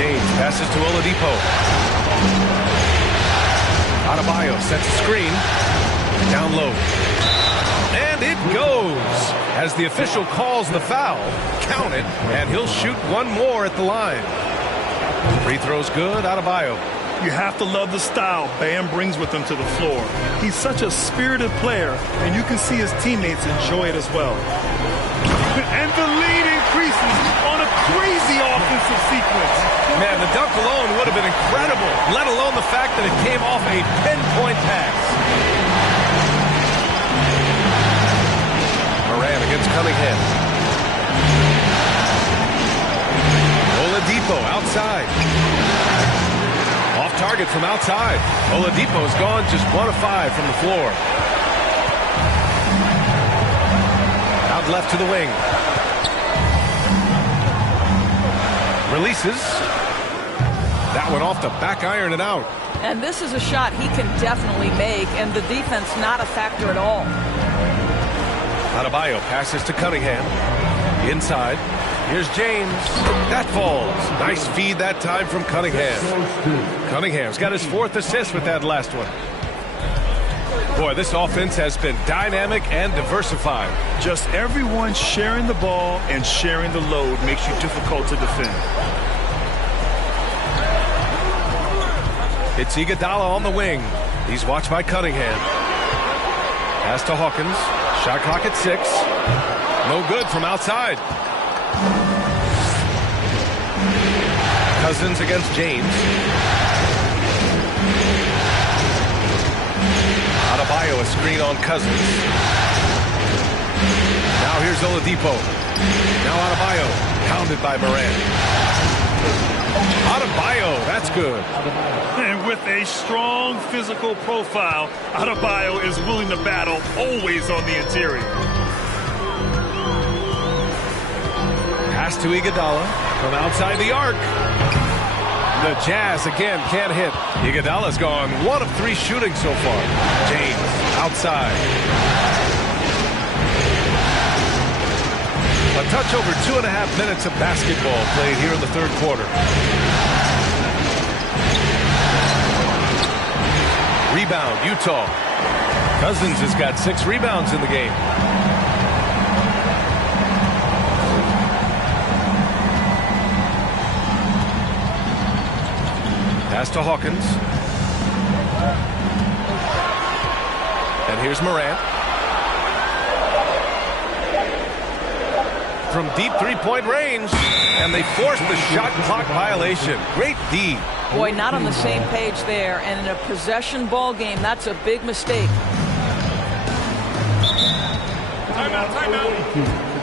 James passes to Oladipo. Adebayo sets a screen. Down low. And it goes. As the official calls the foul, count it, and he'll shoot one more at the line. Free throw's good. Adebayo. You have to love the style Bam brings with him to the floor. He's such a spirited player, and you can see his teammates enjoy it as well. And the lead increases on a crazy offensive sequence. Man, the dunk alone would have been incredible, let alone the fact that it came off a pinpoint pass. Morant against Cunningham. Oladipo outside. Off target from outside. Oladipo's gone just 1 of 5 from the floor. Out left to the wing. Releases. That one off the back iron and out. And this is a shot he can definitely make, and the defense not a factor at all. Adebayo passes to Cunningham. Inside. Here's James. That falls. Nice feed that time from Cunningham. Cunningham's got his 4th assist with that last one. Boy, this offense has been dynamic and diversified. Just everyone sharing the ball and sharing the load makes you difficult to defend. It's Iguodala on the wing. He's watched by Cunningham. Pass to Hawkins. Shot clock at 6. No good from outside. Cousins against James. Adebayo a screen on Cousins. Now here's Oladipo. Now Adebayo. Pounded by Morant. Adebayo, that's good. And with a strong physical profile, Adebayo is willing to battle, always on the interior. Pass to Iguodala from outside the arc. The Jazz again can't hit. Iguodala's gone 1 of 3 shooting so far. James outside. A touch over 2.5 minutes of basketball played here in the third quarter. Rebound, Utah. Cousins has got 6 rebounds in the game. Pass to Hawkins. And here's Morant. From deep three-point range. And they forced the shot clock violation. Great D. Boy, not on the same page there. And in a possession ball game, that's a big mistake. Timeout, timeout.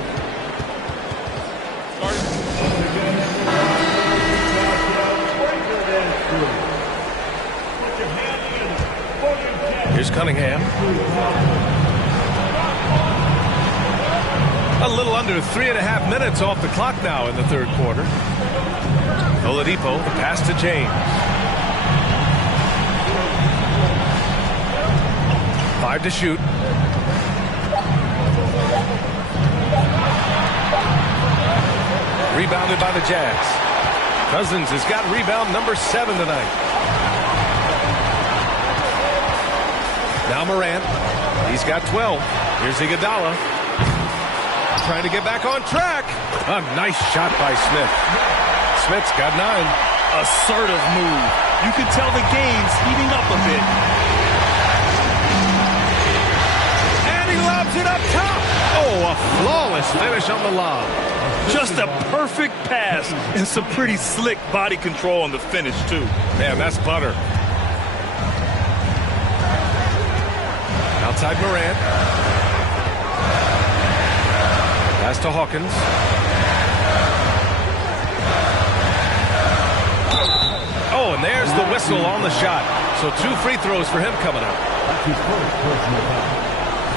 Here's Cunningham. A little under 3.5 minutes off the clock now in the third quarter. Oladipo, the pass to James. 5 to shoot. Rebounded by the Jazz. Cousins has got rebound number 7 tonight. Now Morant. He's got 12. Here's Iguodala. Trying to get back on track. A nice shot by Smith. Smith's got 9. Assertive move. You can tell the game's heating up a bit. And he lobs it up top. Oh, a flawless finish on the lob. Just a perfect pass and some pretty slick body control on the finish, too. Man, that's butter. Outside Morant. Pass to Hawkins. Oh, and there's the whistle on the shot. So 2 free throws for him coming up. That's his first personal foul.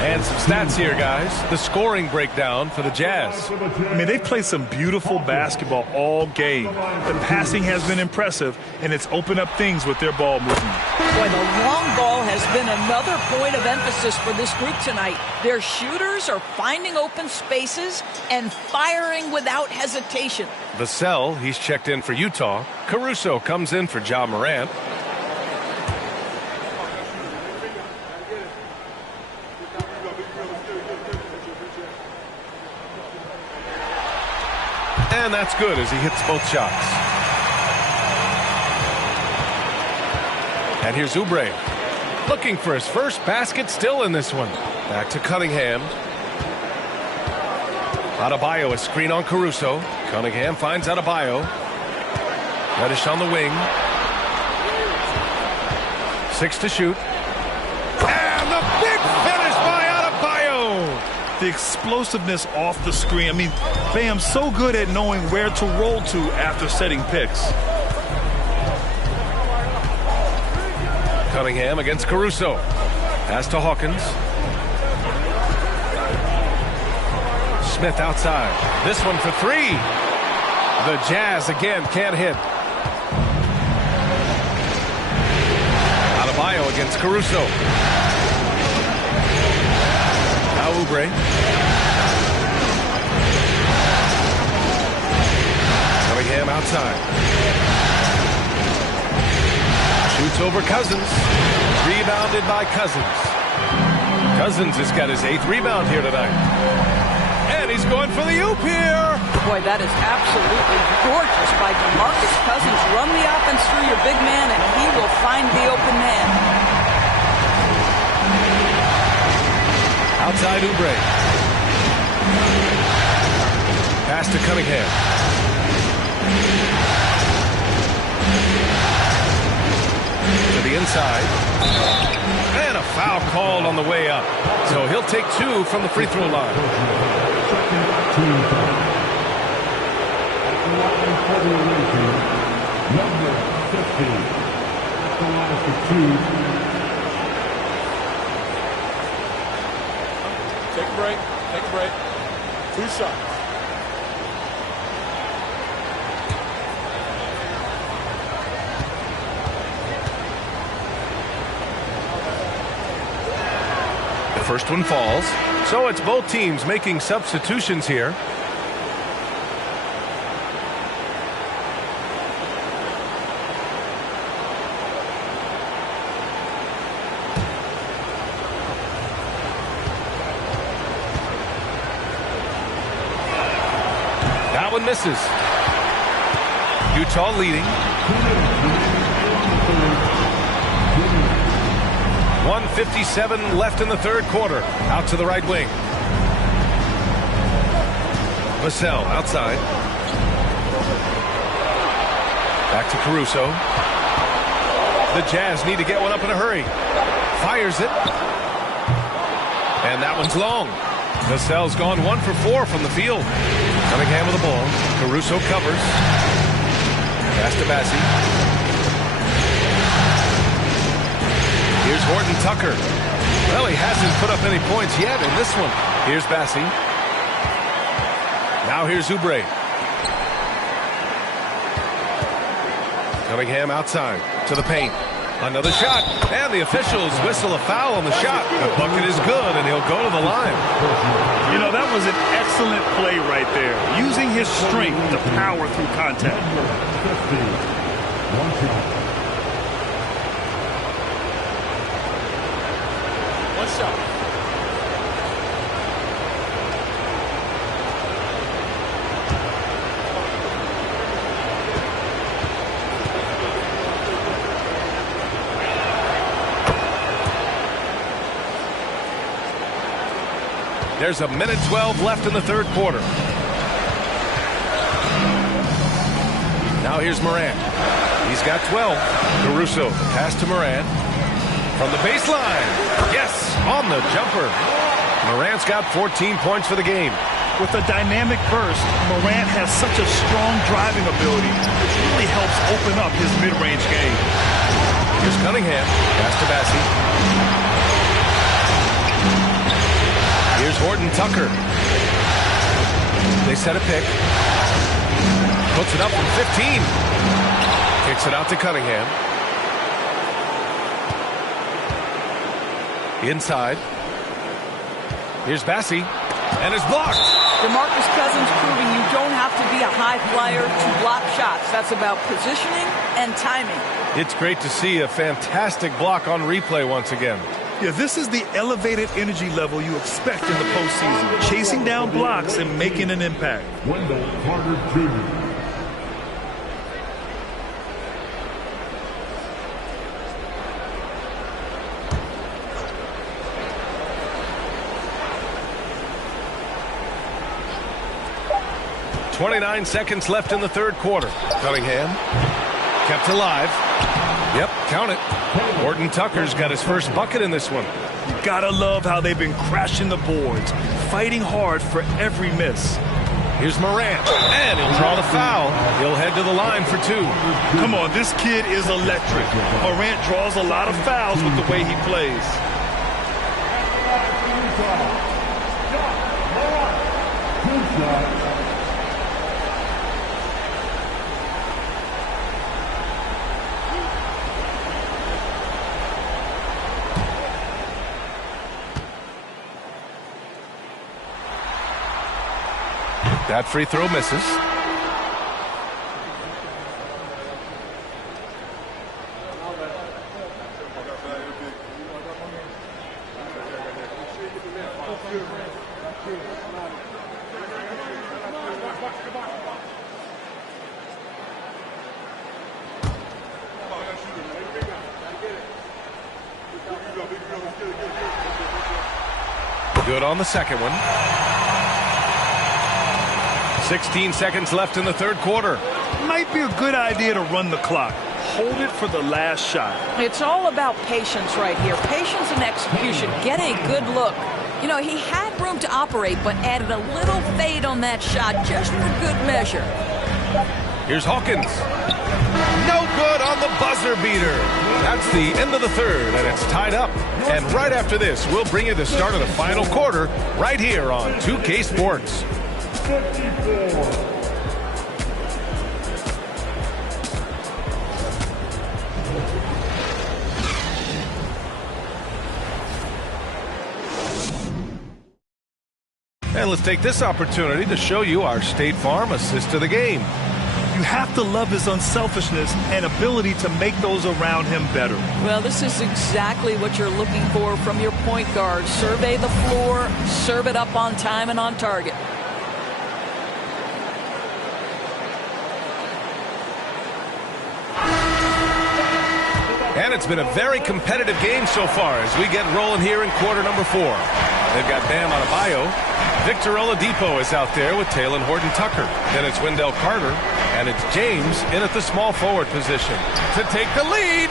And some stats here, guys. The scoring breakdown for the Jazz. I mean, they've played some beautiful basketball all game. The passing has been impressive, and it's opened up things with their ball movement. Boy, the long ball has been another point of emphasis for this group tonight. Their shooters are finding open spaces and firing without hesitation. Vassell, he's checked in for Utah. Caruso comes in for Ja Morant. And that's good as he hits both shots. And here's Oubre. Looking for his first basket still in this one. Back to Cunningham. Adebayo, a screen on Caruso. Cunningham finds Adebayo. Reddish on the wing. 6 to shoot. And the big finish by Adebayo. The explosiveness off the screen. I mean, Bam's so good at knowing where to roll to after setting picks. Cunningham against Caruso. Pass to Hawkins. Smith outside. This one for 3. The Jazz again can't hit. Adebayo against Caruso. Now Oubre. Cunningham outside. Shoots over Cousins. Rebounded by Cousins. Cousins has got his 8th rebound here tonight. And he's going for the oop here. Boy, that is absolutely gorgeous by DeMarcus Cousins. Run the offense through your big man, and he will find the open man. Outside Oubre. Pass to Cunningham. To the inside. And a foul called on the way up. So he'll take 2 from the free throw line. Number 50. The line for 2. Take a break. Take a break. 2 shots. The first one falls. So it's both teams making substitutions here. That one misses. Utah leading. 1:57 left in the third quarter. Out to the right wing. Vassell outside. Back to Caruso. The Jazz need to get one up in a hurry. Fires it. And that one's long. Vassell's gone 1 for 4 from the field. Cunningham with the ball. Caruso covers. Pass to Bassie. Here's Horton Tucker. Well, he hasn't put up any points yet in this one. Here's Bassie. Now here's Oubre. Cunningham outside to the paint. Another shot. And the officials whistle a foul on the shot. The bucket is good, and he'll go to the line. You know, that was an excellent play right there. Using his strength to power through contact. 50. 1 shot. 1 shot. There's a minute 12 left in the third quarter. Now here's Morant. He's got 12. Caruso, pass to Morant. From the baseline. Yes, on the jumper. Morant's got 14 points for the game. With a dynamic burst, Morant has such a strong driving ability, which really helps open up his mid-range game. Here's Cunningham. Pass to Bassey. Here's Horton Tucker. They set a pick. Puts it up from 15. Kicks it out to Cunningham. Inside. Here's Bassey. And it's blocked. DeMarcus Cousins proving you don't have to be a high flyer to block shots. That's about positioning and timing. It's great to see a fantastic block on replay once again. Yeah, this is the elevated energy level you expect in the postseason. Chasing down blocks and making an impact. Wendell Carter Jr. 29 seconds left in the third quarter. Cunningham kept alive. Yep, count it. Horton Tucker's got his first bucket in this one. You gotta love how they've been crashing the boards, fighting hard for every miss. Here's Morant, and he'll draw the foul. He'll head to the line for two. Come on, this kid is electric. Morant draws a lot of fouls with the way he plays. That free throw misses. Good on the second one. 16 seconds left in the third quarter. Might be a good idea to run the clock. Hold it for the last shot. It's all about patience right here. Patience and execution. Get a good look. You know, he had room to operate, but added a little fade on that shot just for good measure. Here's Hawkins. No good on the buzzer beater. That's the end of the third, and it's tied up. And right after this, we'll bring you the start of the final quarter right here on 2K Sports. 54. And let's take this opportunity to show you our State Farm assist to the game. You have to love his unselfishness and ability to make those around him better. Well, this is exactly what you're looking for from your point guard. Survey the floor, serve it up on time and on target. And it's been a very competitive game so far as we get rolling here in quarter number 4. They've got Bam Adebayo. Victor Oladipo is out there with Talen Horton-Tucker. Then it's Wendell Carter, and it's James in at the small forward position to take the lead.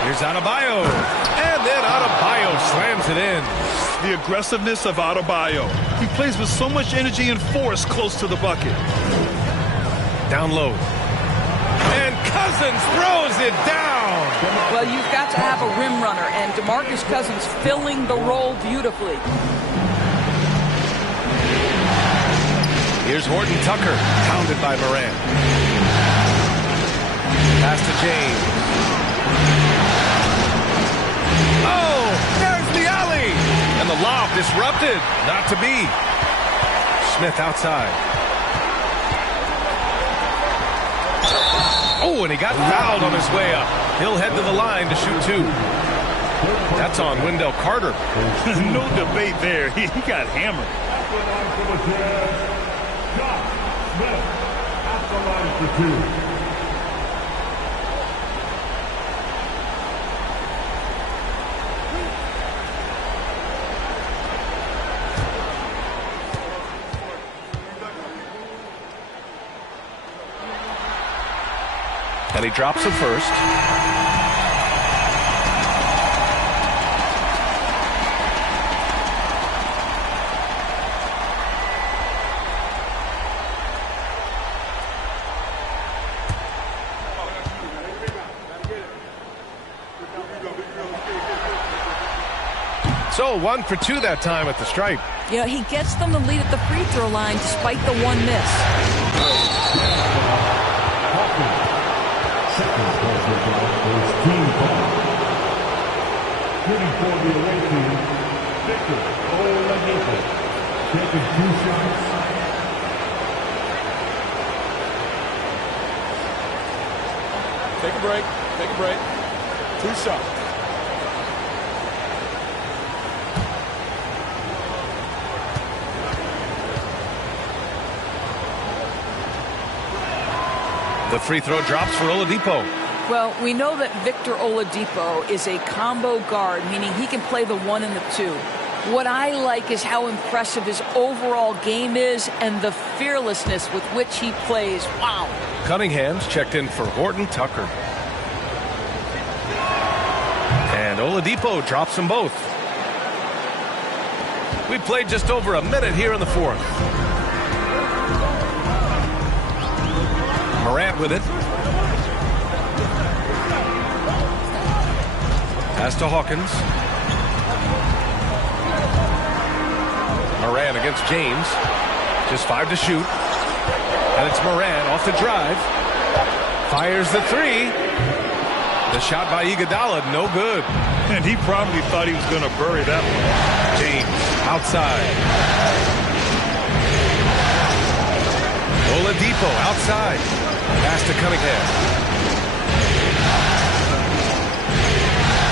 Here's Adebayo, and then Adebayo slams it in. The aggressiveness of Adebayo. He plays with so much energy and force close to the bucket. Down low. And Cousins throws it down. Well, you've got to have a rim runner, and DeMarcus Cousins filling the role beautifully. Here's Horton-Tucker, pounded by Morant. Pass to James. Oh, there's the alley. And the lob disrupted. Not to be. Smith outside. Oh, and he got fouled on his way up. He'll head to the line to shoot 2. That's on Wendell Carter. No debate there. He got hammered. At the line for 2. And he drops it first. So 1 for 2 that time at the stripe. Yeah, he gets them the lead at the free throw line despite the one miss. Second personal foul is team foul. Shooting for the away team, Victor Oladipo. Taking 2 shots. Take a break. Take a break. 2 shots. The free throw drops for Oladipo. Well, we know that Victor Oladipo is a combo guard, meaning he can play the 1 and the 2. What I like is how impressive his overall game is and the fearlessness with which he plays. Wow. Cunningham's checked in for Horton Tucker. And Oladipo drops them both. We played just over a minute here in the fourth. Morant with it. Pass to Hawkins. Morant against James. Just 5 to shoot. And it's Morant off the drive. Fires the 3. The shot by Iguodala, no good. And he probably thought he was going to bury that one. James outside. Oladipo outside. Pass to Cunningham.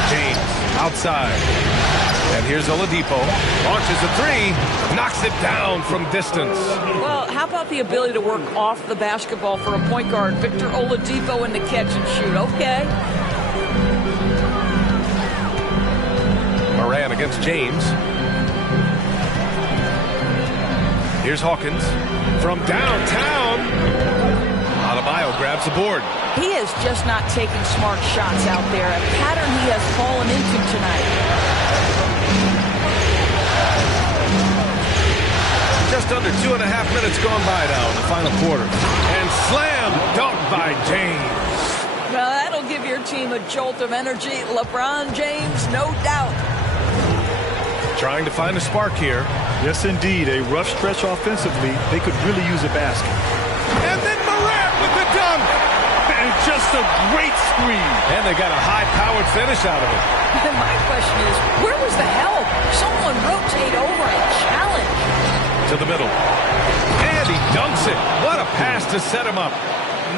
James outside. And here's Oladipo. Launches a 3. Knocks it down from distance. Well, how about the ability to work off the basketball for a point guard? Victor Oladipo in the catch and shoot. Okay. Morant against James. Here's Hawkins from downtown. Adebayo grabs the board. He is just not taking smart shots out there, a pattern he has fallen into tonight. Just under 2.5 minutes gone by now in the final quarter. And slam dunk by James. Well, that'll give your team a jolt of energy. LeBron James, no doubt. Trying to find a spark here. Yes, indeed. A rough stretch offensively. They could really use a basket. And then Morant with the dunk. And just a great screen. And they got a high-powered finish out of it. And my question is, where was the help? Someone rotate over and challenge. To the middle. And he dunks it. What a pass to set him up.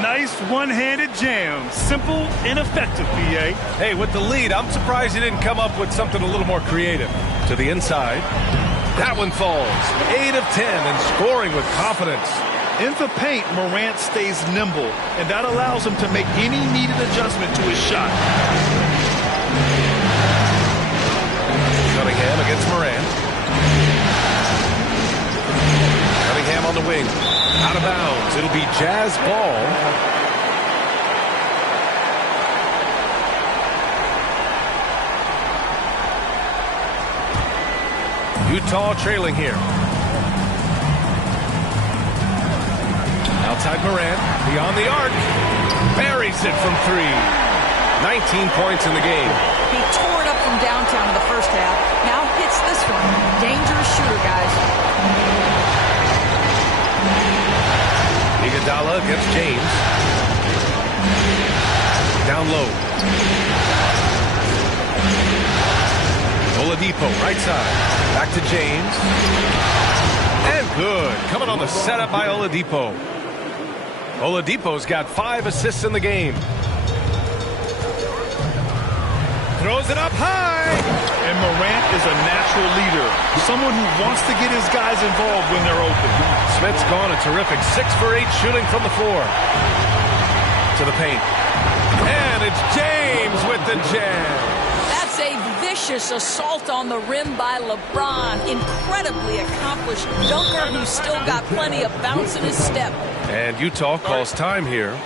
Nice one-handed jam. Simple and effective, B.A. Hey, with the lead, I'm surprised he didn't come up with something a little more creative. To the inside. That one falls. 8 of 10 and scoring with confidence. In the paint, Morant stays nimble, and that allows him to make any needed adjustment to his shot. Cunningham against Morant. Cunningham on the wing. Out of bounds. It'll be Jazz ball. Utah trailing here. Outside Morant. Beyond the arc. Buries it from 3. 19 points in the game. He tore it up from downtown in the first half. Now hits this one. Dangerous shooter, guys. Iguodala against James. Down low. Oladipo, right side. Back to James. And good. Coming on the setup by Oladipo. Oladipo's got 5 assists in the game. Throws it up high. And Morant is a natural leader. Someone who wants to get his guys involved when they're open. Smith's gone a terrific 6 for 8 shooting from the floor. To the paint. And it's James with the jam. That's a vicious assault on the rim by LeBron. Incredibly accomplished dunker who's still got plenty of bounce in his step. And Utah calls time here.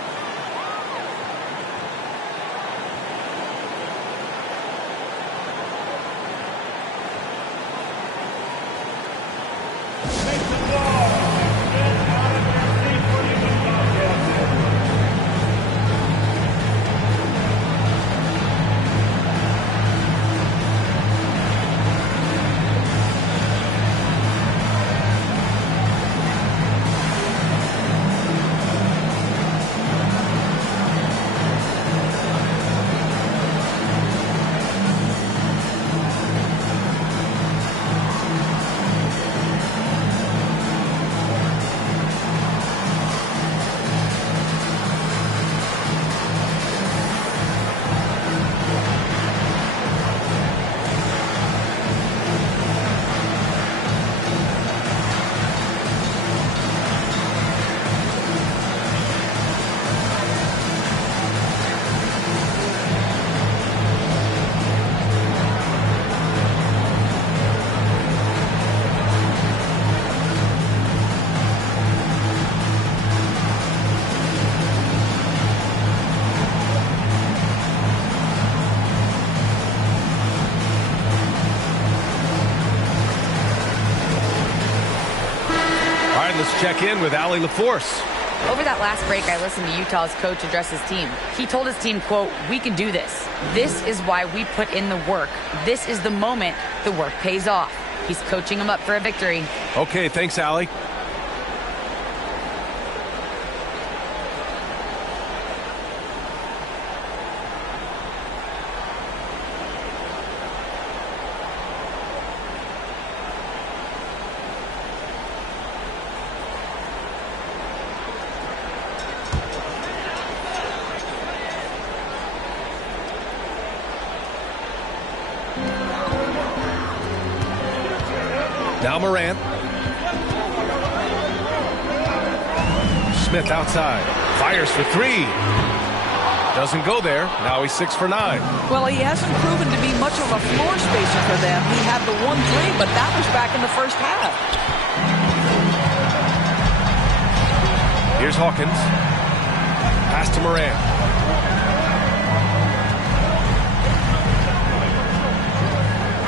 Let's check in with Allie LaForce. Over that last break, I listened to Utah's coach address his team. He told his team, quote, "We can do this. This is why we put in the work. This is the moment the work pays off." He's coaching them up for a victory. Okay, thanks, Allie. Now Morant. Smith outside. Fires for three. Doesn't go there. Now he's 6 for 9. Well, he hasn't proven to be much of a floor spacer for them. He had the 1-3, but that was back in the first half. Here's Hawkins. Pass to Morant.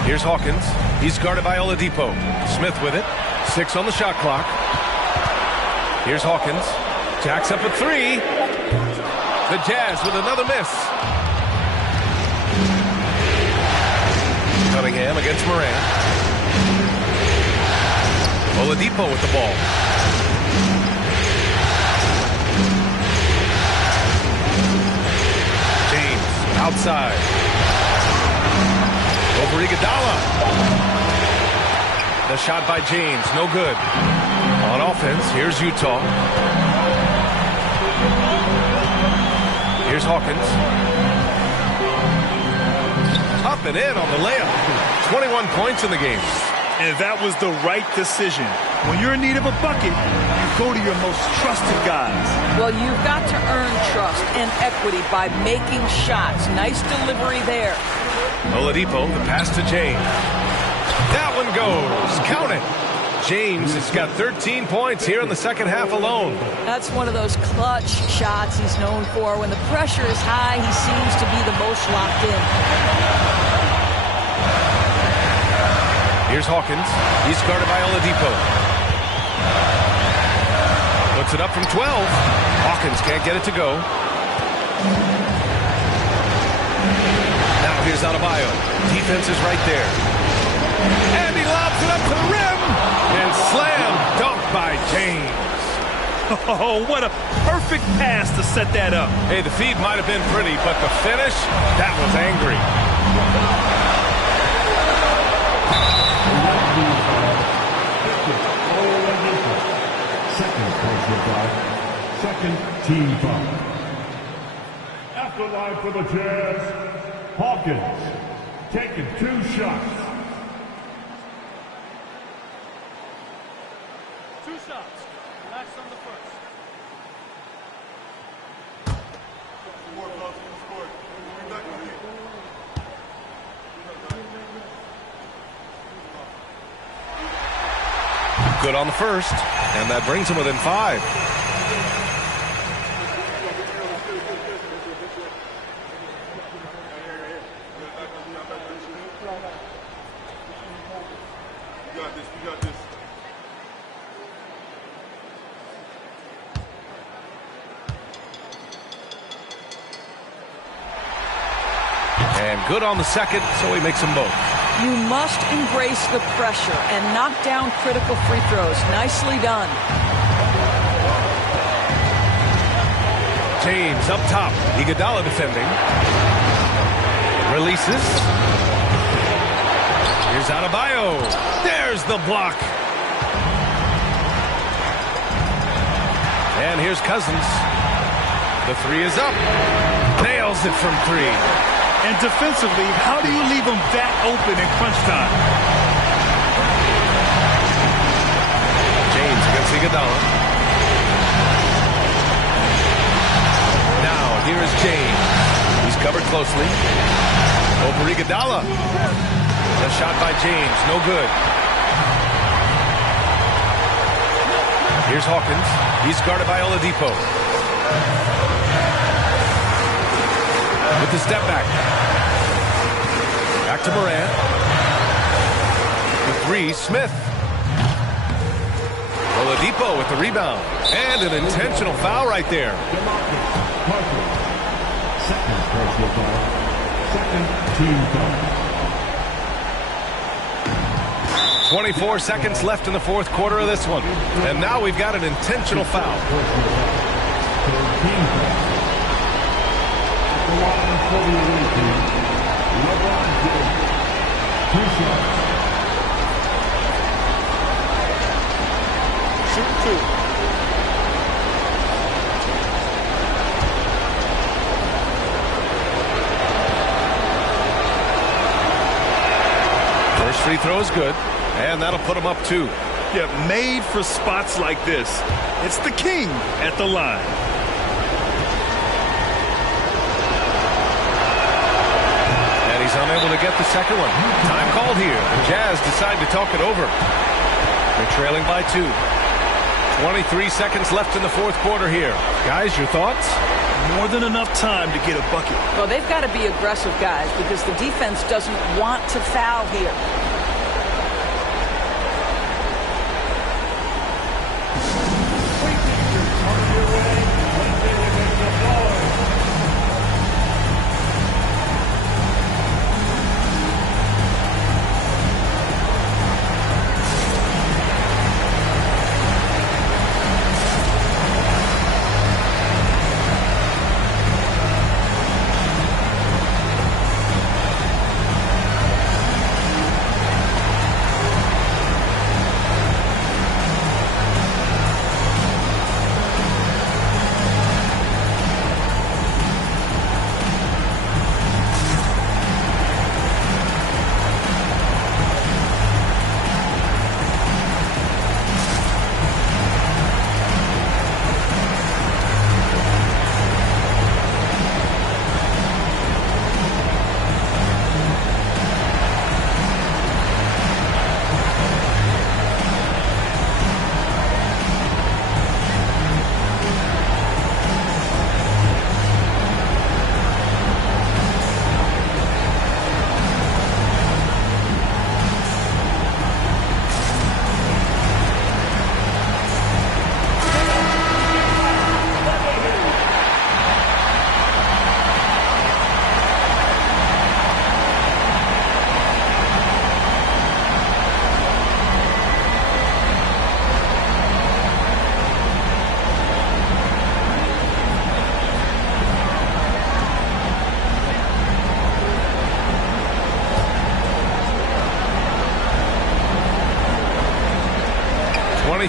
Here's Hawkins. He's guarded by Oladipo. Smith with it. 6 on the shot clock. Here's Hawkins. Jacks up a 3. The Jazz with another miss. Cunningham against Morant. Oladipo with the ball. James outside. Over Iguodala. The shot by James, no good. On offense, here's Utah. Here's Hawkins. Up and in on the layup. 21 points in the game. And that was the right decision. When you're in need of a bucket, you go to your most trusted guys. Well, you've got to earn trust and equity by making shots. Nice delivery there. Oladipo, the pass to James. That one goes. Count it. James has got 13 points here in the second half alone. That's one of those clutch shots he's known for. When the pressure is high, he seems to be the most locked in. Here's Hawkins. He's guarded by Oladipo. Puts it up from 12. Hawkins can't get it to go. Now here's Adebayo. Defense is right there. And he lobs it up to the rim. And slam dunk by James. Oh, what a perfect pass to set that up. Hey, the feed might have been pretty, but the finish, that was angry. Second personal foul. Second team foul. After line for the Jazz, Hawkins taking 2 shots. 2 shots. Relax on the first. Good on the first, and that brings him within 5. And good on the second, so he makes them both. You must embrace the pressure and knock down critical free throws. Nicely done. James up top. Iguodala defending. Releases. Here's Adebayo. There's the block. And here's Cousins. The 3 is up. Nails it from 3. And defensively, how do you leave them that open in crunch time? James against Iguodala. Now, here is James. He's covered closely. Over Iguodala. The shot by James, no good. Here's Hawkins. He's guarded by Oladipo. With the step back. Back to Morant. The 3, Smith. Oladipo with the rebound. And an intentional foul right there. Second personal foul. Second team foul. 24 seconds left in the fourth quarter of this one. And now we've got an intentional foul. Shoot two. First free throw is good. And that'll put him up 2. Yeah, made for spots like this. It's the king at the line. And he's unable to get the second one. Time called here. The Jazz decide to talk it over. They're trailing by 2. 23 seconds left in the fourth quarter here. Guys, your thoughts? More than enough time to get a bucket. Well, they've got to be aggressive, guys, because the defense doesn't want to foul here.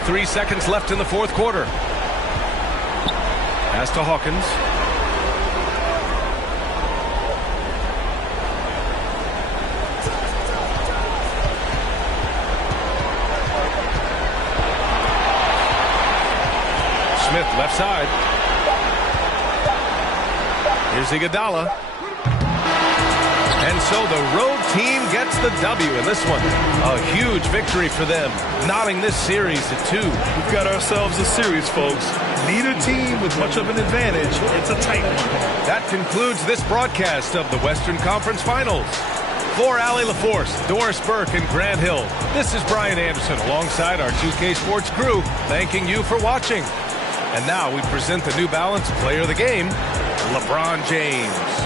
Three seconds left in the fourth quarter. Pass to Hawkins. Smith left side. Here's Iguodala. And so the road team gets the W in this one. A huge victory for them, knotting this series at 2. We've got ourselves a series, folks. Neither team with much of an advantage. It's a tight one. That concludes this broadcast of the Western Conference Finals. For Allie LaForce, Doris Burke, and Grant Hill, this is Brian Anderson alongside our 2K Sports crew, thanking you for watching. And now we present the New Balance Player of the Game, LeBron James.